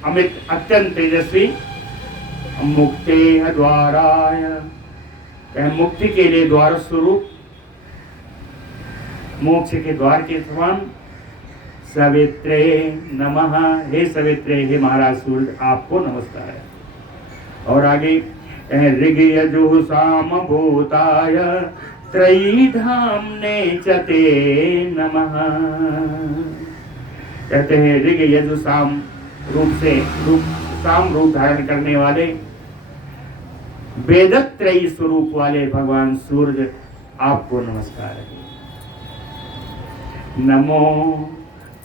अमित अत्यंत तेजस्वी, मुक्तेह द्वाराय, मुक्ति के लिए द्वार स्वरूप, मोक्ष के द्वार के समान। सवित्रे नमः, हे सवित्रे, हे महाराज सूर्य, आपको नमस्कार है। और आगे ऋग्यजुः सामभूताय त्रयीधाम्ने च ते नमः। कहते हैं ऋग यजु साम रूप से, साम रूप धारण करने वाले, वेदत्रयी स्वरूप वाले भगवान सूर्य, आपको नमस्कार है। नमो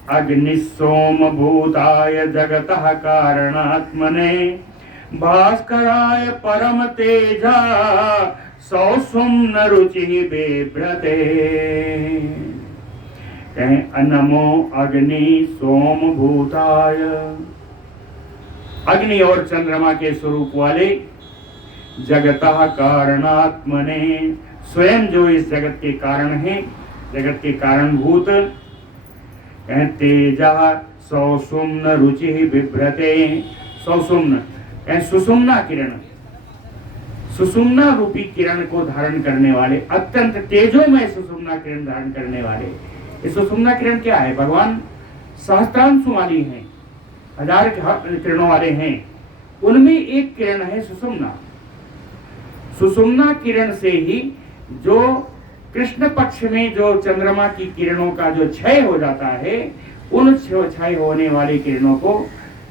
अग्निसोम भूताय जगतः कारणात्मने भास्कराय परम तेजा सौसुम्न रुचि बिभ्रते। नमो अग्नि सोम भूताय, अग्नि और चंद्रमा के स्वरूप वाले, जगतः कारणात्मने, स्वयं जो इस जगत के कारण है, जगत के कारणभूत, तेजा सौसुम्न रुचि बिभ्रते। सौसुम्न सुषुम्ना किरण, सुषुम्ना रूपी किरण को धारण करने वाले, अत्यंत तेजोमय सुषुम्ना किरण धारण करने वाले। ये सुषुम्ना किरण क्या है? भगवान सहस्त्रांशु वाली हैं, हजार किरणों वाले हैं, उनमें एक किरण है सुषुम्ना। सुषुम्ना किरण से ही जो कृष्ण पक्ष में जो चंद्रमा की किरणों का जो क्षय हो जाता है, उन क्षय होने वाली किरणों को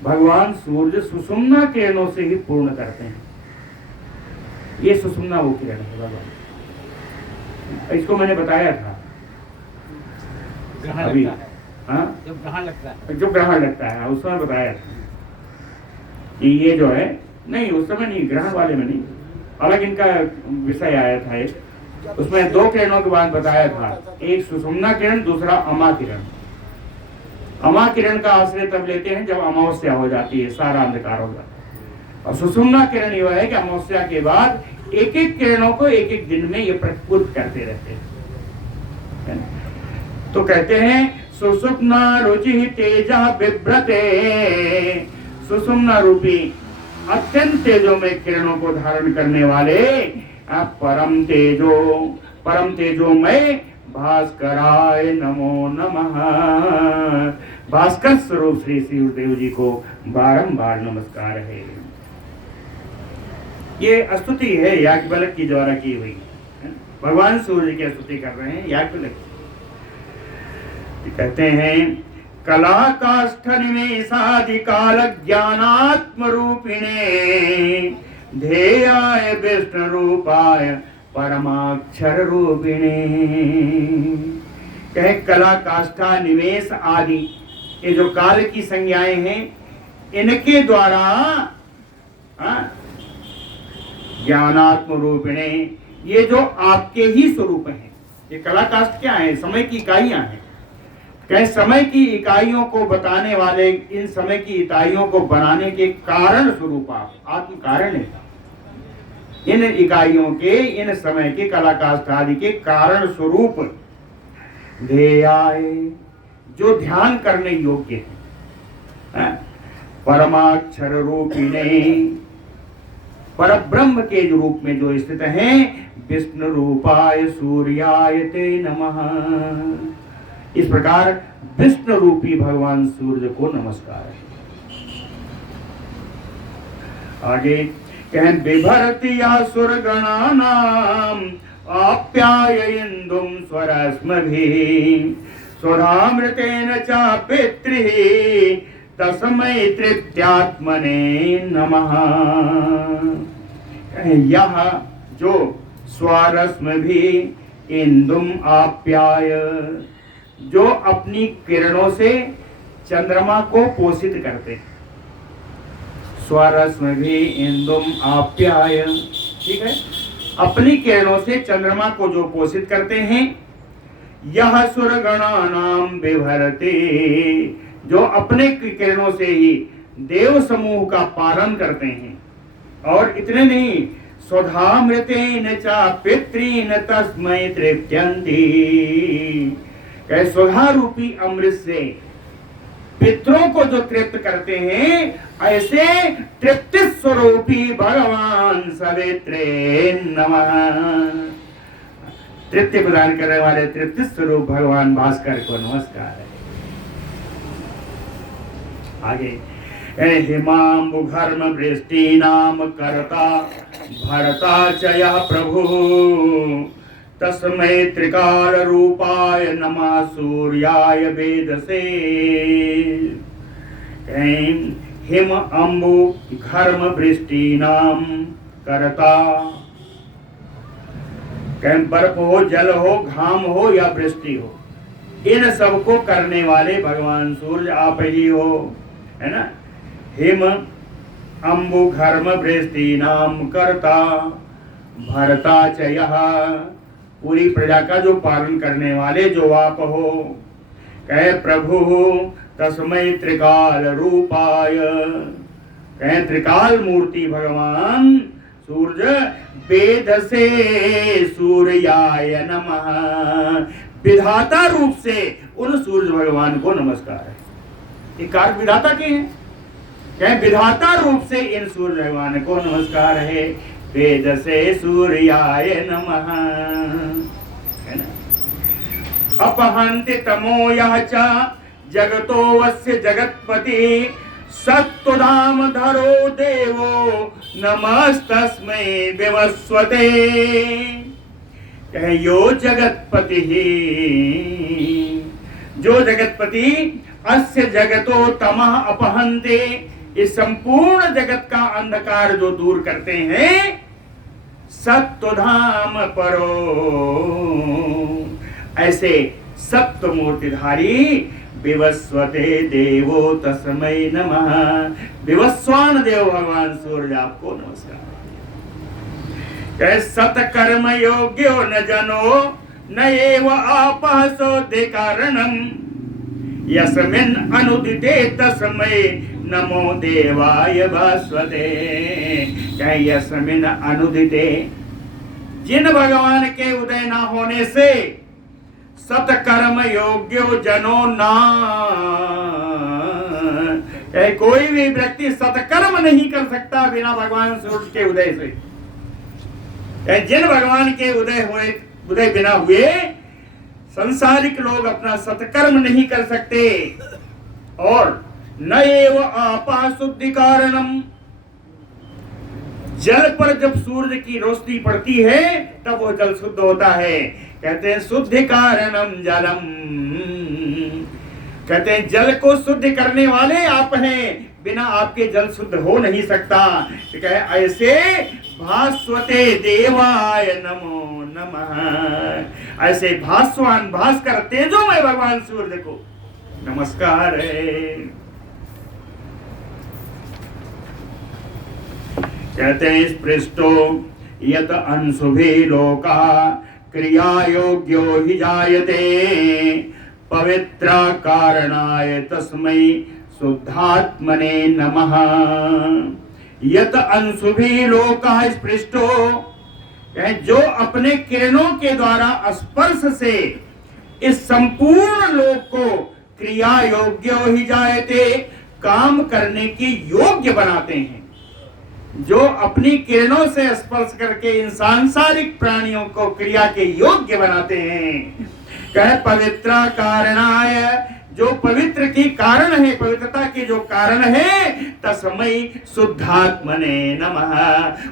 भगवान सूर्य सुषुम्ना किरणों से ही पूर्ण करते हैं। ये सुषुम्ना वो किरण है भगवान। इसको मैंने बताया था अभी, हाँ, जब ग्रहण लगता है, जो ग्रहण लगता है उस समय बताया था कि ये जो है, नहीं उस समय नहीं, ग्रहण वाले में नहीं, अलग इनका विषय आया था एक, उसमें दो किरणों के बाद बताया था, एक सुषुम्ना किरण, दूसरा अमा किरण। अमा किरण का आश्रय तब लेते हैं जब अमावस्या हो जाती है, सारा अंधकार हो जाता है। और सुषुम्ना किरण यह है कि अमावस्या के बाद एक एक किरणों को एक एक दिन में ये प्रस्फुट करते रहते हैं। तो कहते हैं सुषुम्ना रुचि तेजा बिभ्रते, सुषुम्ना रूपी अत्यंत तेजो में किरणों को धारण करने वाले परम तेजोमय भास्कराय नमो नमः। भास्कर स्वरूप श्री शिवदेव जी को बारंबार नमस्कार है। ये स्तुति है याज्ञवल्क्य की द्वारा की हुई, भगवान सूर्य की स्तुति कर रहे हैं याज्ञवल्क्य। कहते हैं कला काष्ठ निमेषादि काल ज्ञानात्म रूपिणे, ध्येयाय विष्णु रूपाय परमाक्षर रूपिणे। कहे कला काष्ठा निमेष आदि, ये जो काल की संज्ञाएं हैं, इनके द्वारा ज्ञानात्म रूपिणे, ये जो आपके ही स्वरूप हैं। ये कला काष्ठ क्या है? समय की इकाइयां हैं। कहे समय की इकाइयों को बताने वाले, इन समय की इकाइयों को बनाने के कारण स्वरूप आप आत्म कारण है। इन इकाइयों के, इन समय के कला काष्ठ आदि के कारण स्वरूप ध्येयाय, जो ध्यान करने योग्य है। परमाक्षर रूपिणे, परब्रह्म के रूप में जो स्थित हैं, विष्णु रूपाय सूर्याय ते नमः। इस प्रकार विष्णु रूपी भगवान सूर्य को नमस्कार है। आगे कहें बिभरति असुर गणानाम आप्यायेन्दुं स्वरस्मभिः, स्वधामृतेन च पितृः तस्मै तृप्त्यात्मने नमः। यह जो स्वरस्म भी इंदुम आप्याय, जो अपनी किरणों से चंद्रमा को पोषित करते, स्वरस्म भी इंदुम आप्याय, ठीक है, अपनी किरणों से चंद्रमा को जो पोषित करते हैं। यह सुरगणानाम बिभरते, जो अपने किरणों से ही देव समूह का पालन करते हैं। और इतने नहीं, स्वधामृतेन च पितॄन् तस्मै तृप्यन्ति, कहे स्वधा रूपी अमृत से पितरों को जो तृप्त करते हैं, ऐसे तृप्ति स्वरूपी भगवान सवित्रे नमः। तृप्ति प्रदान करने वाले तृप्ति स्वरूप भगवान भास्कर को नमस्कार है। आगे हिमाम्बुघर्म वृष्टीनाम कर्ता भरता च यः प्रभु, तस्मै त्रिकाल रूपाय नमः सूर्याय वेदसे। हिम अम्बु घर्म वृष्टीनाम कर्ता, बर्फ हो, जल हो, घाम हो या वृष्टि हो, इन सब को करने वाले भगवान सूर्य आप ही हो, है ना। हिम अम्बु घर्म वृष्टि नाम कर्ता भरता च यः, पूरी प्रजा का जो पालन करने वाले जो आप हो। कहे प्रभु तस्मै त्रिकाल रूपाय, कहे त्रिकाल मूर्ति भगवान सूर्य वेद से सूर्याय नमः, विधाता रूप से उन सूर्य भगवान को नमस्कार है। ये कार्य विधाता के हैं, कहे विधाता रूप से इन सूर्य भगवान को नमस्कार है। वेद से सूर्याय नमः, है ना। अपहन्ति तमो यः च जगतो वस्य जगत्पति सत्वधाम धरो देवो नमस्तस्मै विवस्वते। यो जगत्पति ही, जो जगतपति अस्य जगतो तमः अपहन्ते, इस संपूर्ण जगत का अंधकार जो दूर करते हैं, सत्वधाम परो, ऐसे सप्तमूर्तिधारी विवस्वते देवो तस्मै नमः। विवस्वान देव भगवान सूर्य आपको नमस्कार। सतकर्म योग्यो न जनो न एव आपः सोदे कारणम यस्मिन् अनुदिते तस्मै नमो देवाय भास्वते। यस्मिन् अनुदिते, जिन भगवान के उदय ना होने से सतकर्म योग्यो जनो ना, कोई भी व्यक्ति सतकर्म नहीं कर सकता बिना भगवान सूर्य के उदय से। जिन भगवान के उदय बिना हुए संसारिक लोग अपना सत्कर्म नहीं कर सकते। और न एव आपः शुद्धि कारणम, जल पर जब सूर्य की रोशनी पड़ती है तब वो जल शुद्ध होता है। कहते हैं शुद्धि कारणम जलम, कहते हैं जल को शुद्ध करने वाले आप हैं, बिना आपके जल शुद्ध हो नहीं सकता। तो कहे ऐसे भास्वते देवाय नमो नमः, ऐसे भास्वान भास्कर तेजोमय भगवान सूर्य को नमस्कार है। कहते हैं स्पृष्टो यत अंशुभि लोका क्रिया योग्यो हि जायते पवित्र कारणाय तस्मै शुद्धात्मने नमः। यत अंशुभि लोकः स्पृष्टो, जो अपने किरणों के द्वारा स्पर्श से इस संपूर्ण लोक को क्रिया योग्य ही जायते, काम करने की योग्य बनाते हैं। जो अपनी किरणों से स्पर्श करके इन सांसारिक प्राणियों को क्रिया के योग्य बनाते हैं। कहे पवित्र कारणाय, जो पवित्र की कारण है, पवित्रता के जो कारण है, तस्मै शुद्धात्मने नमः,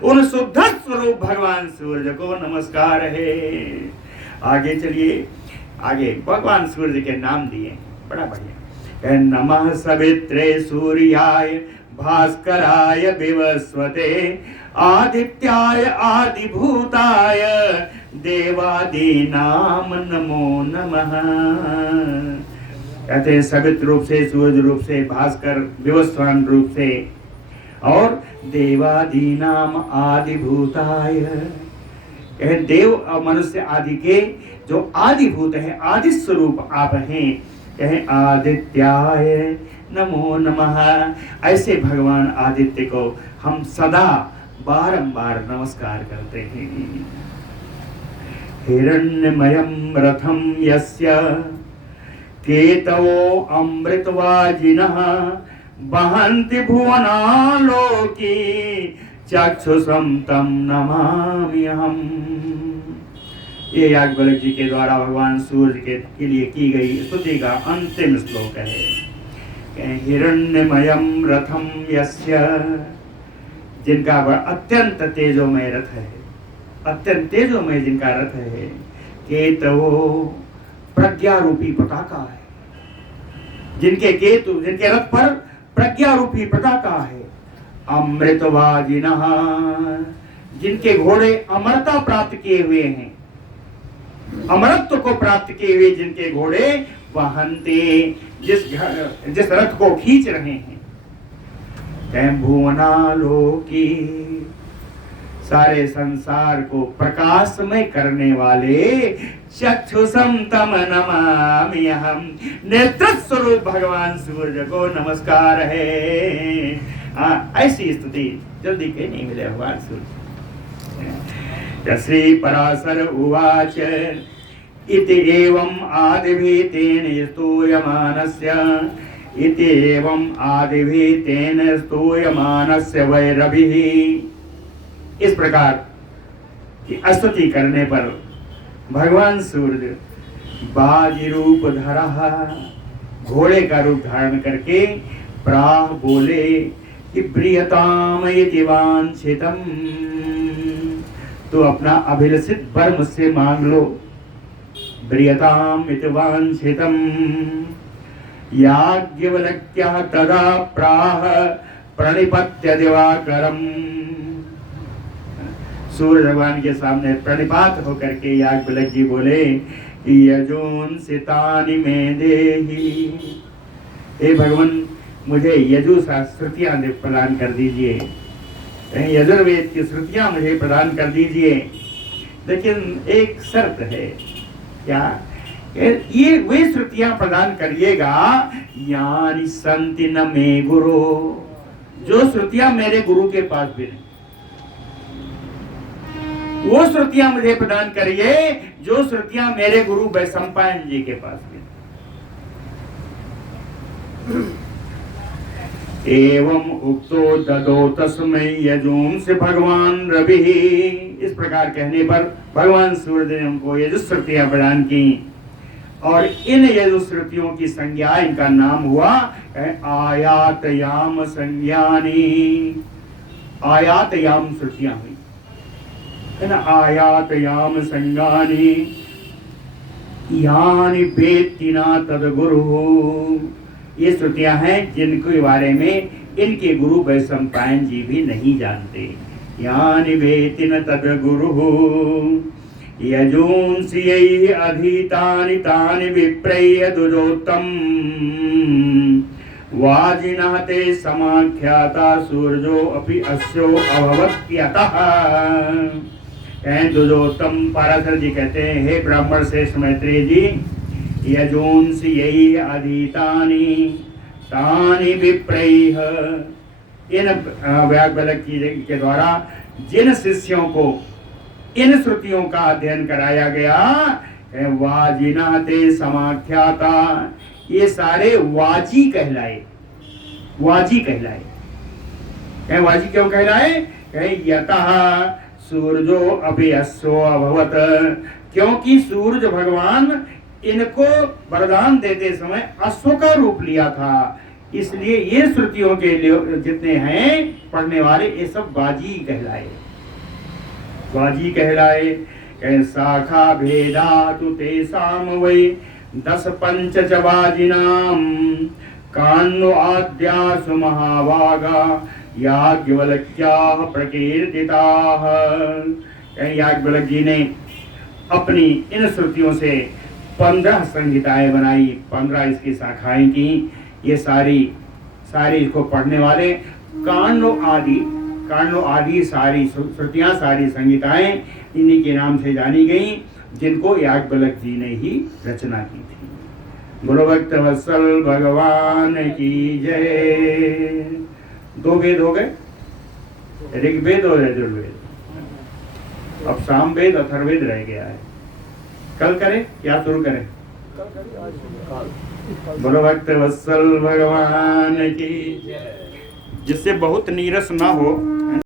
उन शुद्ध स्वरूप भगवान सूर्य को नमस्कार है। आगे चलिए, आगे भगवान सूर्य के नाम दिए, बड़ा बढ़िया। नमः सवित्रे सूर्याय भास्कराय विवस्वते आदित्याय आदिभूताय देवादीनाम नमो नमः। कहते हैं सवित्र रूप से, सूर्य रूप से, भास्कर विवस्वान रूप से, और देवादीनाम आदिभूताय, देव और मनुष्य आदि के जो आदिभूत हैं, आदि स्वरूप आप हैं। कहें आदित्याय नमो नमः, ऐसे भगवान आदित्य को हम सदा बारंबार नमस्कार करते हैं। हिरण्यमयं रथं यस्य केतवो अमृतवाजिनः वहन्ति भुवनालोकी चक्षुषं तं नमाम्यहम्। ये याज्ञवल्क्य जी के द्वारा भगवान सूर्य के लिए की गई स्तुति का अंतिम श्लोक है। हिरण्यमयं रथं यस्य, जिनका वह अत्यंत तेजोमय रथ है, अत्यंत तेजोमय जिनका रथ है। केतवो, प्रज्ञा रूपी पताका है, जिनके केतु, जिनके रथ पर प्रज्ञा रूपी पताका है। अमृतवाजिनः, जिनके घोड़े अमरता प्राप्त किए हुए हैं, अमरत्व को प्राप्त किए हुए जिनके घोड़े वहन्ते, जिस रथ को खींच रहे हैं। भुवनालोकी, सारे संसार को प्रकाशमय करने वाले चक्षुषं तं नमाम्यहम्, नेत्र स्वरूप भगवान सूर्य को नमस्कार है। ऐसी स्तुति जल्दी कहीं नहीं मिले भगवान सूर्य। श्री पराशर उवाच इति एवं आदिभिः तेन स्तूयमानस्य, इति एवं आदिभिः तेन स्तूयमानस्य वैरभिः। इस प्रकार की स्तुति करने पर भगवान सूर्य बाज रूप धरा, घोड़े का रूप धारण करके प्राह बोले कि प्रियताम यदि वांछितम, तो अपना अभिलषित वर मुझसे मांग लो। प्रियताम यदि वांछितम याज्ञवल्क्यः तदा प्राह प्रणिपत्य दिवाकरम। सूर्य भगवान के सामने प्रणिपात होकर के याज्ञवल्क्य जी बोले कि यजून सितानि में देहि, हे भगवान मुझे यजु श्रुतियां प्रदान कर दीजिए, यजुर्वेद की श्रुतियां मुझे प्रदान कर दीजिए। लेकिन एक शर्त है, क्या? ये वे श्रुतियां प्रदान करिएगा यानी संति न मे गुरु, जो श्रुतियां मेरे गुरु के पास भी नहीं, वो श्रुतियां मुझे प्रदान करिए जो श्रुतियां मेरे गुरु वैशंपायन जी के पास भी नहीं। एवं उक्तो ददो तस्मै यजूंसि भगवान रवि। इस प्रकार कहने पर भगवान सूर्य ने उनको यजुश्रुतियां प्रदान की और इन यजुश्रुतियों की संज्ञा, इनका नाम हुआ आयातयाम संज्ञानी। आयातयाम श्रुतियां हुई है ना, आयातयाम संज्ञानी यानी वेत्तिना तद्गुरु। ये श्रुतियां हैं जिनके बारे में इनके गुरु वैशंपायन जी भी नहीं जानते। यानि वेत्तिन तद्गुरु यजूंसि अधीतानि तानि विप्रय दुजोत्तम वाजिनः ते समाख्याता सूर्यो अपि अस्यो अभवत्यतः। दुजोत्तम पराशर जी कहते हैं, हे ब्राह्मण श्रेष्ठ मैत्रेय जी, यजूंसि अधीतानि तानि विप्रैः, इन याज्ञवल्क्य के द्वारा जिन शिष्यों को इन श्रुतियों का अध्ययन कराया गया, वाजिना ते समाख्याता, ये सारे वाजी कहलाए। वाजी कहलाए। वाजी क्यों कहलाए? यतः सूर्यो अभि अस्यो अभवत, क्योंकि सूर्य भगवान इनको वरदान देते समय अश्व का रूप लिया था, इसलिए ये श्रुतियों के लिए जितने हैं पढ़ने वाले ये सब वाजी कहलाए। वाजी कहलाए। शाखा भेदा तु तेषाम वै 10 पंच च वाजिनाम कान्नो आद्यासु महाभागा याज्ञवल्क्याः प्रकीर्तिताः। याज्ञवल्क्य जी ने अपनी इन श्रुतियों से 15 संहिताएं बनाई, 15 इसकी शाखाएं की। ये सारी इसको पढ़ने वाले कांडो आदि सारी श्रुतियां, सारी संहिताएं इन्हीं के नाम से जानी गई, जिनको याज्ञवल्क्य जी ने ही रचना की थी। बोलो भक्त वत्सल भगवान की जय। 2 वेद हो गए, ऋग्वेद और यजुर्वेद। अब सामवेद अथर्ववेद रह गया है। कल करें या शुरू करें? बोलो भक्त वत्सल भगवान की जय। जिससे बहुत नीरस ना हो